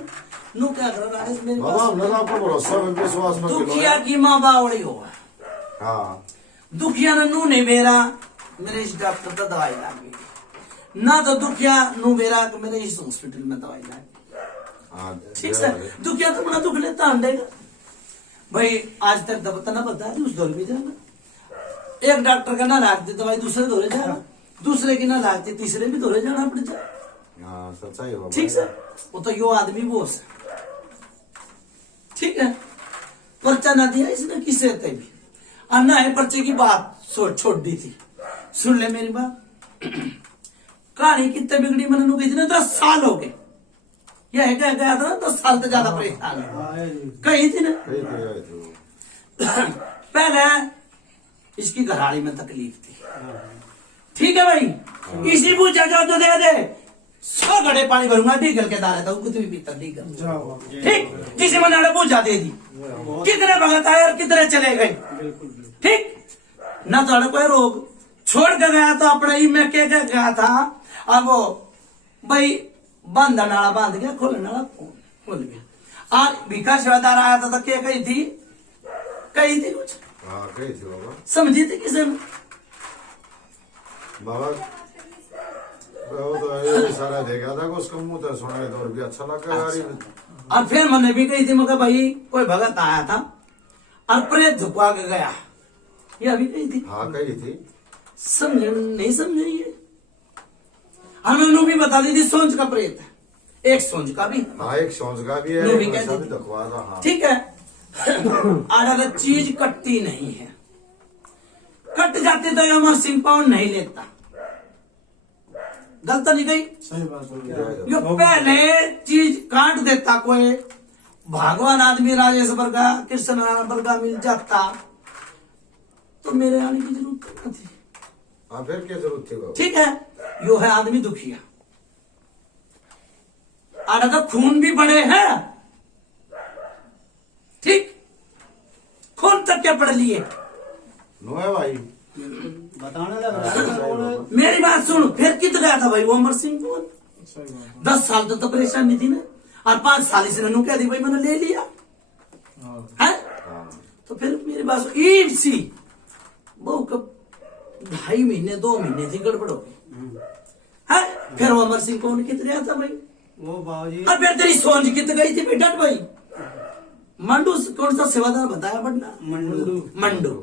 नु क्या करो राजेश मेरे बाबा हमने तो आपको भरोसा में विश्वास में दुखिया की माँ बावड़ी होगा हाँ दुखिया ने नू नहीं मेरा मेरे इस डॉक्टर तो दवाई लागी ना तो दुखिया नू मेरा मेरे इस हॉस्पिटल में दवाई लागी हाँ ठीक है दुखिया तो बड़ा दुख लेता हंडेगा भाई आज तक दबता ना बता उस दौर में जाना एक डॉक्टर का ना लागती दवाई दूसरे दौरे जाना दूसरे की ना लागती तीसरे भी दौरे जाना पड़ जाए हाँ सच्चाई बाबा ठीक है वो तो यो आदमी बोस है ठीक है पर्चा ना दिया इसने किसे ते भी अन्ना है पर्चे की बात छोड़ दी थी सुन ले मेरी बात कहानी कितने बिगड़ी मैंने कितने 10 साल हो गए यह गया गया था 10 साल से ज्यादा परेशान है कही थी ना सही कह रहे थे पहले इसकी घराड़ी में तकलीफ थी ठीक है भाई इसी पूछा जाओ तो दे दे 100 घड़े पानी भरूंगा डीगल के दारे था कुछ भी पीता डीगल ठीक किसी मैंने पूछा दे दी कितने भगत आए और कितने चले गए ठीक ना तो कोई रोग छोड़ के गया तो अपने ही में के गया था अब वो भाई बांधने वाला बांध गया खोलने वाला खोल गया और भिखा सेवादार आया था तो क्या कही थी कुछ हाँ कही थी बाबा समझी थी किसे बाबा वो तो ये सारा देखा था कि उसका मुंह तो सुना तो और भी अच्छा लगा यार ये। और फिर मैंने भी कही थी मगर भाई कोई भगत आया था और प्रेत झुकवा के गया ये अभी कही थी हाँ कही थी समझे नहीं समझे ये हमने भी बता दी थी सोंच का प्रेत है, एक सोंच का भी, हाँ एक सोच का भी है, नो भी एक कह वैसा भी देती। दखवा था, हाँ। ठीक है। अगर चीज कटती नहीं है, कट जाती तो अमर सिंह पाउंड नहीं लेता। गलत नहीं गई? सही बात बोल रहे हो। यो पहले चीज काट देता कोई भगवान आदमी राजेश वर्गा कृष्ण नारायण वर्गा मिल जाता तो मेरे आने की जरूरत नहीं थी। हाँ फिर क्या जरूरत थी बाबू? ठीक है। यो है आदमी दुखिया, और अगर खून भी बड़े हैं, ठीक, खून तक क्या पढ़ लिए। नो है भाई, बताने लग रहा है मेरी बात सुन, फिर कित गया था भाई वो अमर सिंह को? सही बात 10 साल तो परेशानी थी ना, और 5 साल इसने नु कह दी भाई मैंने ले लिया हाँ। है। तो फिर मेरी बात सुन, ईद सी बहु कब 2.5 महीने 2 महीने थी गड़बड़ हो गई है। फिर वो अमर सिंह कौन कित गया था भाई? वो बाबूजी अब फिर तेरी सोच कित गई थी बेटा भाई? मंडू कौन सा सेवादार बताया बढ़ना? मंडू।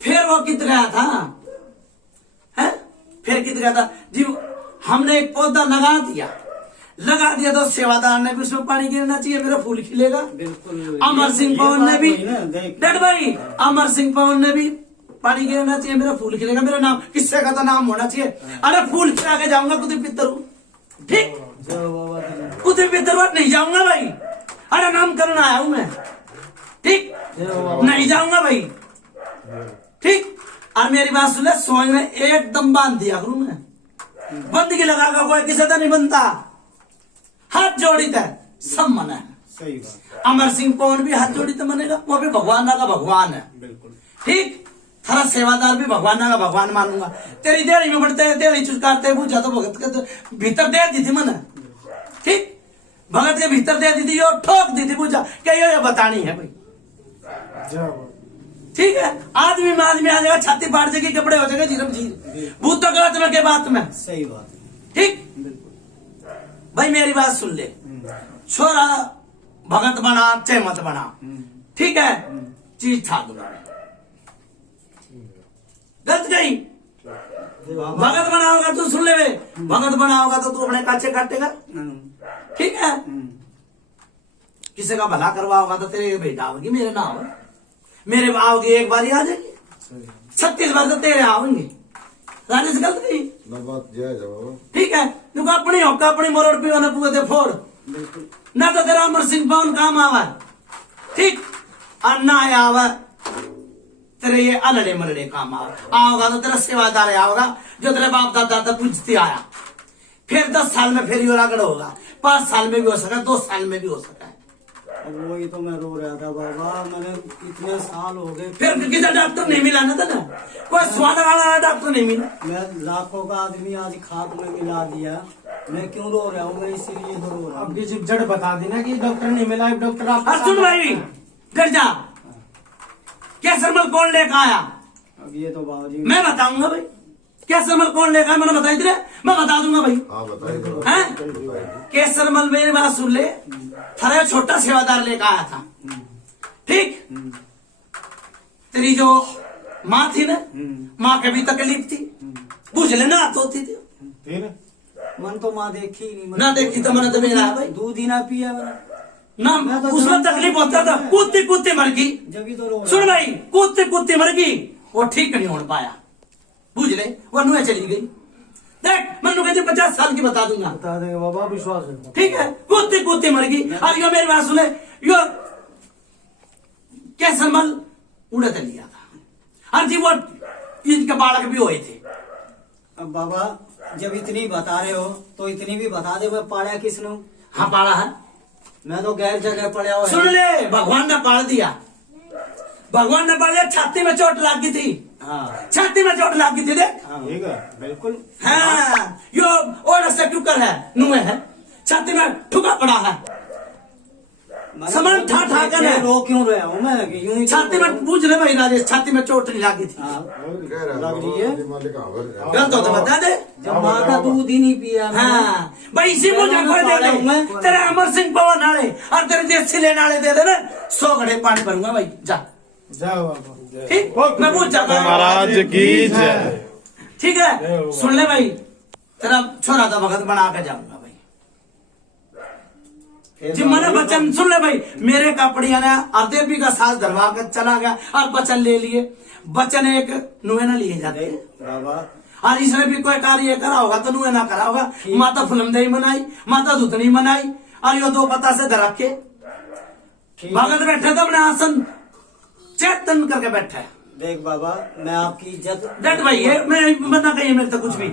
फिर वो कित गया था है? फिर कित गया था जी? हमने एक पौधा लगा दिया तो सेवादार ने भी उसमें पानी गिरना चाहिए, मेरा फूल खिलेगा। बिल्कुल अमर सिंह पवन ने भी, देख डट भाई, अमर सिंह पवन ने भी पानी गिरना चाहिए, मेरा फूल खिलेगा। मेरा नाम किससे का तो नाम होना चाहिए। अरे फूल खिला के जाऊंगा कुछ पितर, ठीक, जय बाबा दी। कुछ पितर नहीं जाऊंगा भाई। अरे नाम करना आया हूं मैं, ठीक, नहीं जाऊंगा भाई, ठीक। और मेरी बात सुन ले, सोच में एकदम बांध दिया करूं मैं, बंदगी लगा कर कोई किसी का नहीं बनता। हाथ जोड़ी है सब मना है। सही बात, अमर सिंह पवन भी हाथ जोड़ी तो मनेगा, वो भी भगवान का भगवान है, बिल्कुल ठीक। थारा सेवादार भी भगवान का भगवान मानूंगा। तेरी देड़ी में बढ़ते हैं, देड़ी चुचकारते बुझा तो भगत के तो भीतर दे दी थी मन, ठीक, भगत के भीतर दे दी थी, यो ठोक दी थी बुझा क्या ये बतानी है भाई, जय बाबा। ठीक है। आदमी में आदमी आ जाएगा, छाती फाड़ जाएगी, कपड़े हो जाएगा जीरम जीर, भूत तो गलत में के बात में, सही बात, ठीक। बिल्कुल। भाई मेरी बात सुन ले, छोरा भगत बना चाहे मत बना, ठीक है, चीज था दूंगा, गलत नहीं। भगत बना होगा तू, सुन ले बे, भगत बना होगा तो तू अपने काचे काटेगा, ठीक है। किसी का भला करवा होगा तो तेरे बेटा होगी, मेरे ना हो, मेरे आओगे एक बार ही आ जाएगी, 36 बार तो तेरे आवेंगे, राजेश गलत नहीं, ना बात जय बाबा। ठीक है। तू अपनी होका अपनी मोरड़ पे ना पूरे फोड़, ना तो तेरा अमर सिंह पवन काम आवा, ठीक, और ना आवा तेरे ये अलड़े मलड़े काम आओगा तो तेरा सेवादार आओगा जो तेरे बाप दादा तक पूछती आया। फिर 10 साल में फिर योरागढ़ होगा, 5 साल में भी हो सका, 2 साल में भी हो सका है। अब वही तो मैं रो रहा था बाबा, मैंने इतने साल हो गए, फिर किसी डॉक्टर नहीं मिला ना था ना, कोई स्वाद वाला डॉक्टर नहीं मिला। मैं लाखों का आदमी आज खाक में मिला दिया, मैं क्यों रो रहा हूँ? मैं इसीलिए तो रो रहा हूँ। अब जब जड़ बता देना कि डॉक्टर नहीं मिला, डॉक्टर आप सुन भाई घर जा, कैसरमल कौन लेकर आया? अब ये तो बाबूजी मैं बताऊंगा भाई, कैसरमल कौन लेकर आया मैंने बताई थी, मैं बता दूंगा भाई, हाँ बताइए तो। हैं? केसरमल मेरी बात सुन ले, थारा छोटा सेवादार लेकर आया था, ठीक। तेरी जो माँ थी ना, माँ के भी तकलीफ थी, बुझ लेना होती थी फिर मन तो माँ देखी ही नहीं, ना देखी तो मैंने तो मेरा है भाई, दूध ही ना पिया मैंने, ना उसमें तकलीफ होता था, कूदती कूदती मर गई। जब ही तो रो सुन भाई, कूदती कूदती मर गई, वो ठीक नहीं हो पाया, बुझ ले, वो नुए चली गई। देख मनु कहती 50 साल की बता दूंगा, बता देंगे बाबा, विश्वास है। ठीक है, कूदती कूदती मर गई। और यो मेरी बात सुने, यो कैसरमल उड़े तो लिया था, और जी वो इनके बालक भी हुए थे। अब बाबा जब इतनी बता रहे हो तो इतनी भी बता दे, मैं पाड़ा किसने? हाँ पाला है, मैं तो गैर जगह पड़ा हुआ सुन ले, भगवान ने पाल दिया, भगवान ने पाल दिया। छाती में चोट लग गई थी, हाँ छाती में चोट लग गई थी, देख, ठीक है बिल्कुल। हाँ, यो और से टुकर है, नुए है, छाती में ठुका पड़ा है, सामान ठा ठा कर है। रो क्यों रहा हूँ मैं? कि यूं ही तो छाती में पूछ ले भाई राजेश, छाती में चोट नहीं लगी थी, हाँ, कह रहा है लग रही है। बाबा, मालिक हाँ, बोल। गलत हो तो बता दे। जब माँ का दूध ही नहीं पिया मैंने, हाँ भाई इसी मुझे कोई दे दे, तेरे अमर सिंह पवन नाले और तेरे देसी ले नाले दे देना, 100 घड़े पानी भरूंगा भाई, जा, जय बाबा। ठीक, मैं पूछ जाता हूँ महाराज की जय। ठीक है। सुन ले भाई, तेरा छोरा तो भगत बना के जाऊंगा भाई। जी मैंने वचन सुन ले भाई, मेरे कपड़िया ने अर्देवी का साथ धरवा कर चला गया और वचन ले लिए। वचन एक नुए ना लिए जाते बाबा और इसने भी कोई कार्य करा होगा तो नुए ना करा होगा। माता फुलमदेही मनाई, माता धुतनी मनाई और यो दो पता से धरक के भगत बैठे तो अपने आसन चेतन करके बैठा है। देख बाबा, मैं आपकी इज्जत डट भाई, ये मैं मना कही मेरे तो कुछ भी।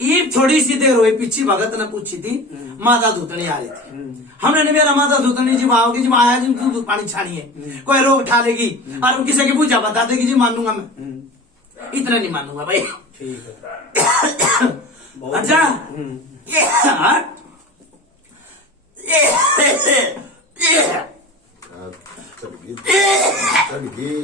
ये थोड़ी सी देर हुई पीछे भगत ने पूछी थी, माता धूतनी आ रही थी। हमने नहीं मेरा माता धूतनी जी आओगी जी, आया जी दूध पानी छानी है, कोई रोग उठा लेगी और किसी की पूजा बता देगी जी, मानूंगा मैं। इतना नहीं मानूंगा भाई। ठीक है। अच्छा चल गई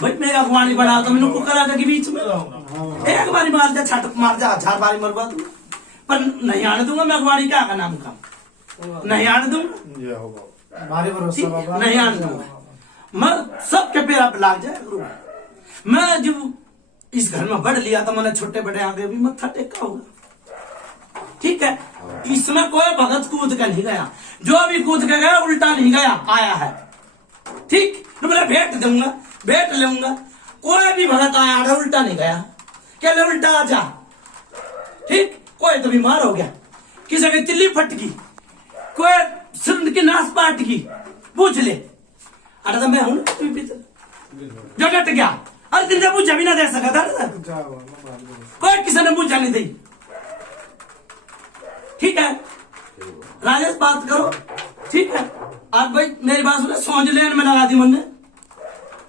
भाई मैं अगवानी बना तो मैंने कुकर आ जाएगी बीच में, एक बारी मार जा, छट मार जा, 1000 बारी मरवा दूं, पर नहीं आने दूंगा मैं अगवानी क्या का नाम का, नहीं आने दूंगा, हमारे भरोसा बाबा नहीं आने दूंगा मैं। सबके पैर पे लाग जाए। मैं जब इस घर में बढ़ लिया तो मैंने छोटे बड़े आगे भी मत्था टेका होगा। ठीक है, इसमें कोई भगत कूद कर नहीं गया, जो भी कूद के गया उल्टा नहीं गया, आया है। ठीक, तो मैं भेंट दूंगा, भेंट लूंगा। कोई भी भगत आया है उल्टा नहीं गया, क्या ले उल्टा आ जा। ठीक, कोई तो बीमार हो गया, किसी की तिल्ली फट गई, कोई सिर की नास पाट गई, पूछ ले। अरे तो मैं हूं जो डट गया, अरे दिन से पूछा भी ना दे सका था, कोई किसी ने पूछा नहीं दी। ठीक है राजेश, बात करो। ठीक है, आप भाई मेरी बात सुनो, सोच लेन में लगा दी, मैंने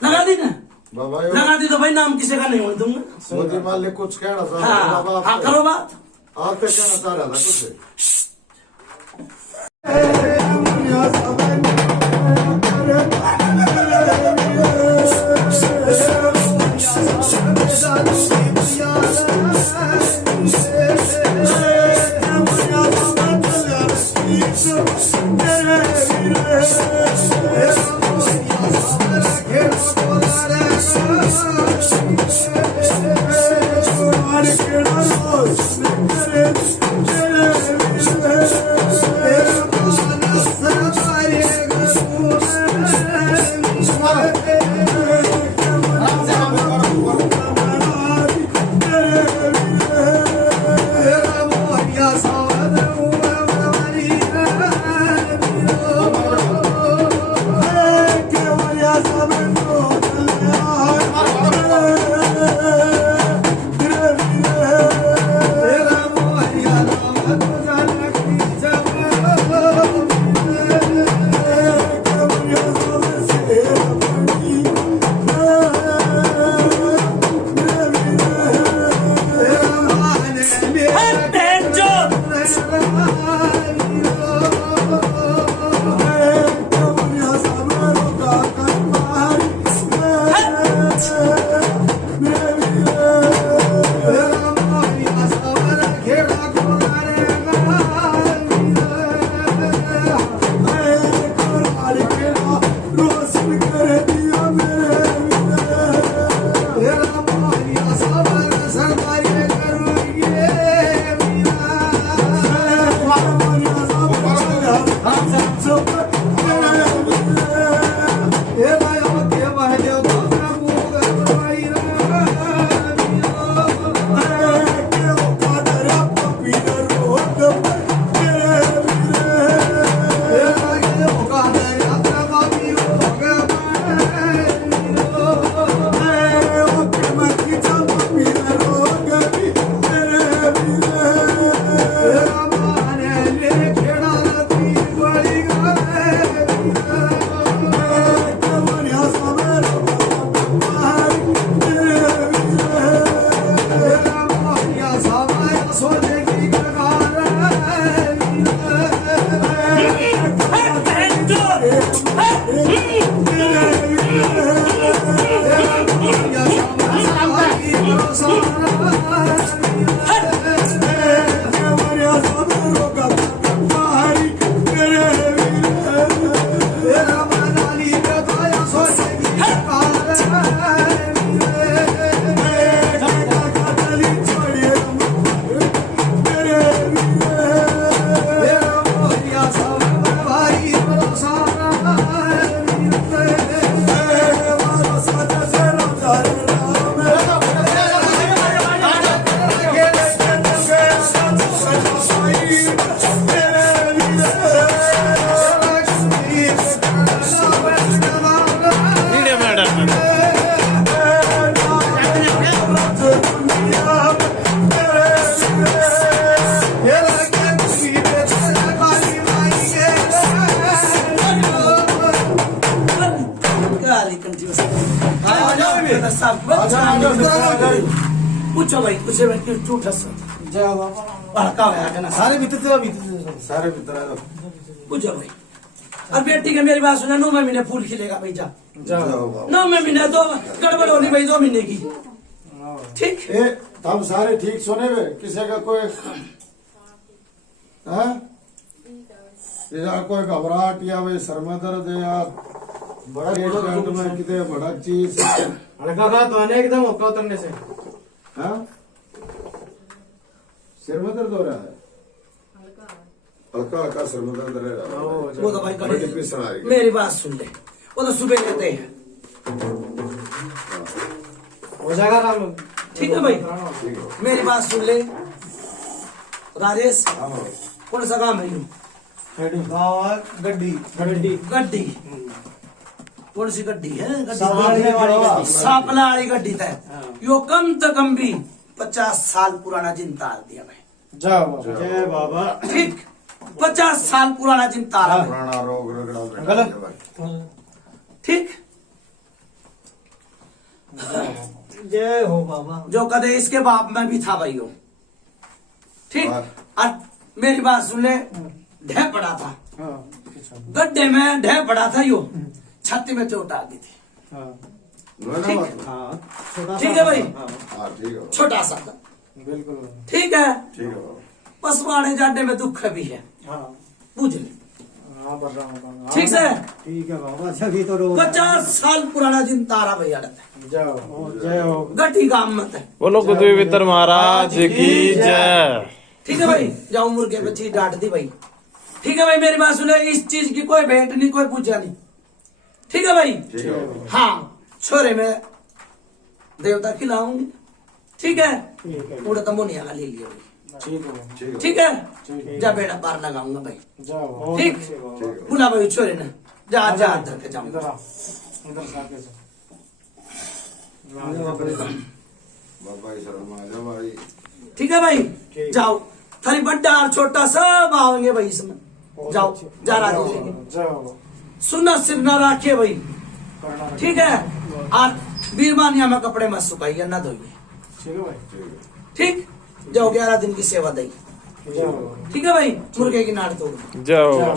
लगा दी ना बाबा, लगा दी तो भाई नाम किसी का नहीं होने दूंगा। मोदी मान ले कुछ कहना था हाँ, बाबा, हाँ करो बात। आप क्या कहना चाह रहा था कुछ? Get पूछो भाई कुछ झूठा सा जय हो बाबा भड़का हुआ है ना सारे भीतर सारे मित्र पूछो भाई। अब बेटी के मेरी बात सुना 9 महीने फूल खिलेगा भाई जा जाओ बाबा। 9 महीने तो गड़बड़ होनी भाई 2 महीने की ठीक। ए तब सारे ठीक सोने में किसी का कोई हाँ कोई घबराहट या भाई सर में दर्द या बड़ा पेट में कितने बड़ा चीज हल्का का तो आने एकदम होगा उतरने से। हाँ सिर में दर्द हो रहा है हल्का हल्का सिर में दर्द रह रहा है वो तो भाई बड़ी डिप्रेशन आ रही है। मेरी बात सुन ले वो तो सुबह लेते हैं हो जाएगा राम। ठीक है भाई ठीक है मेरी बात सुन ले राजेश हाँ कौन सा काम है यूं गड्डी गड्डी गड्डी कौन सी गड्डी है संभालने वाली गड्डी। सापला वाली गड्डी तय यो कम तो कम भी 50 साल पुराना जिन तार दिया मैं जाओ बाबा। जय बाबा। ठीक 50 साल पुराना जिन तारा है पुराना रोग रगड़ा गलत। ठीक जय हो बाबा। जो कदे इसके बाप में भी था भाई हो ठीक। वाह। और मेरी बात सुन ले ढह पड़ा था गड्ढे में ढह पड़ा था यो छाती में चोट आ गई थी ठीक है भाई हाँ ठीक है छोटा सा था बिल्कुल ठीक है ठीक है बाबा। पसवाड़े जाने में दुख भी है हाँ पूछ ले हाँ बढ़ रहा हूँ। ठीक से ठीक है बाबा सभी तो रो 50 साल पुराना जिन तारा भैया जाओ जय हो। गड्ढी काम मत है बोलो कुतुब मित्र महाराज की जय। ठीक है भाई जाओ मुर्गे पे चीज डांट दी भाई। ठीक है भाई मेरी बात सुनो इस चीज की कोई भेंट नहीं कोई पूछा नहीं ठीक है भाई। ठीक है बाबा। हाँ छोरे में देवता खिलाऊंगी ठीक है ठीक है पूरा तमोनिया का ले लिया भाई ठीक है ठीक है ठीक है जा बेड़ा पार लगाऊंगा भाई जाओ। ठीक ठीक है बुला भाई छोरे ने जा जा अंदर के जाऊंगा इधर आओ इधर से आके से। बाबा की शरण में आ जाओ भाई। ठीक है भाई ठीक। जाओ थारी बड्डा और छोटा सब आओगे भाई इसमें जाओ जा रहा लेके जाओ सुना सिर न राखिए भाई करना ठीक है। और बीरबानिया में कपड़े मत सुखाइए न धोइए ठीक है भाई। ठीक जाओ 11 दिन की सेवा दी जाओ ठीक है भाई मुर्गे की नाड़ तोड़ जाओ जाओ।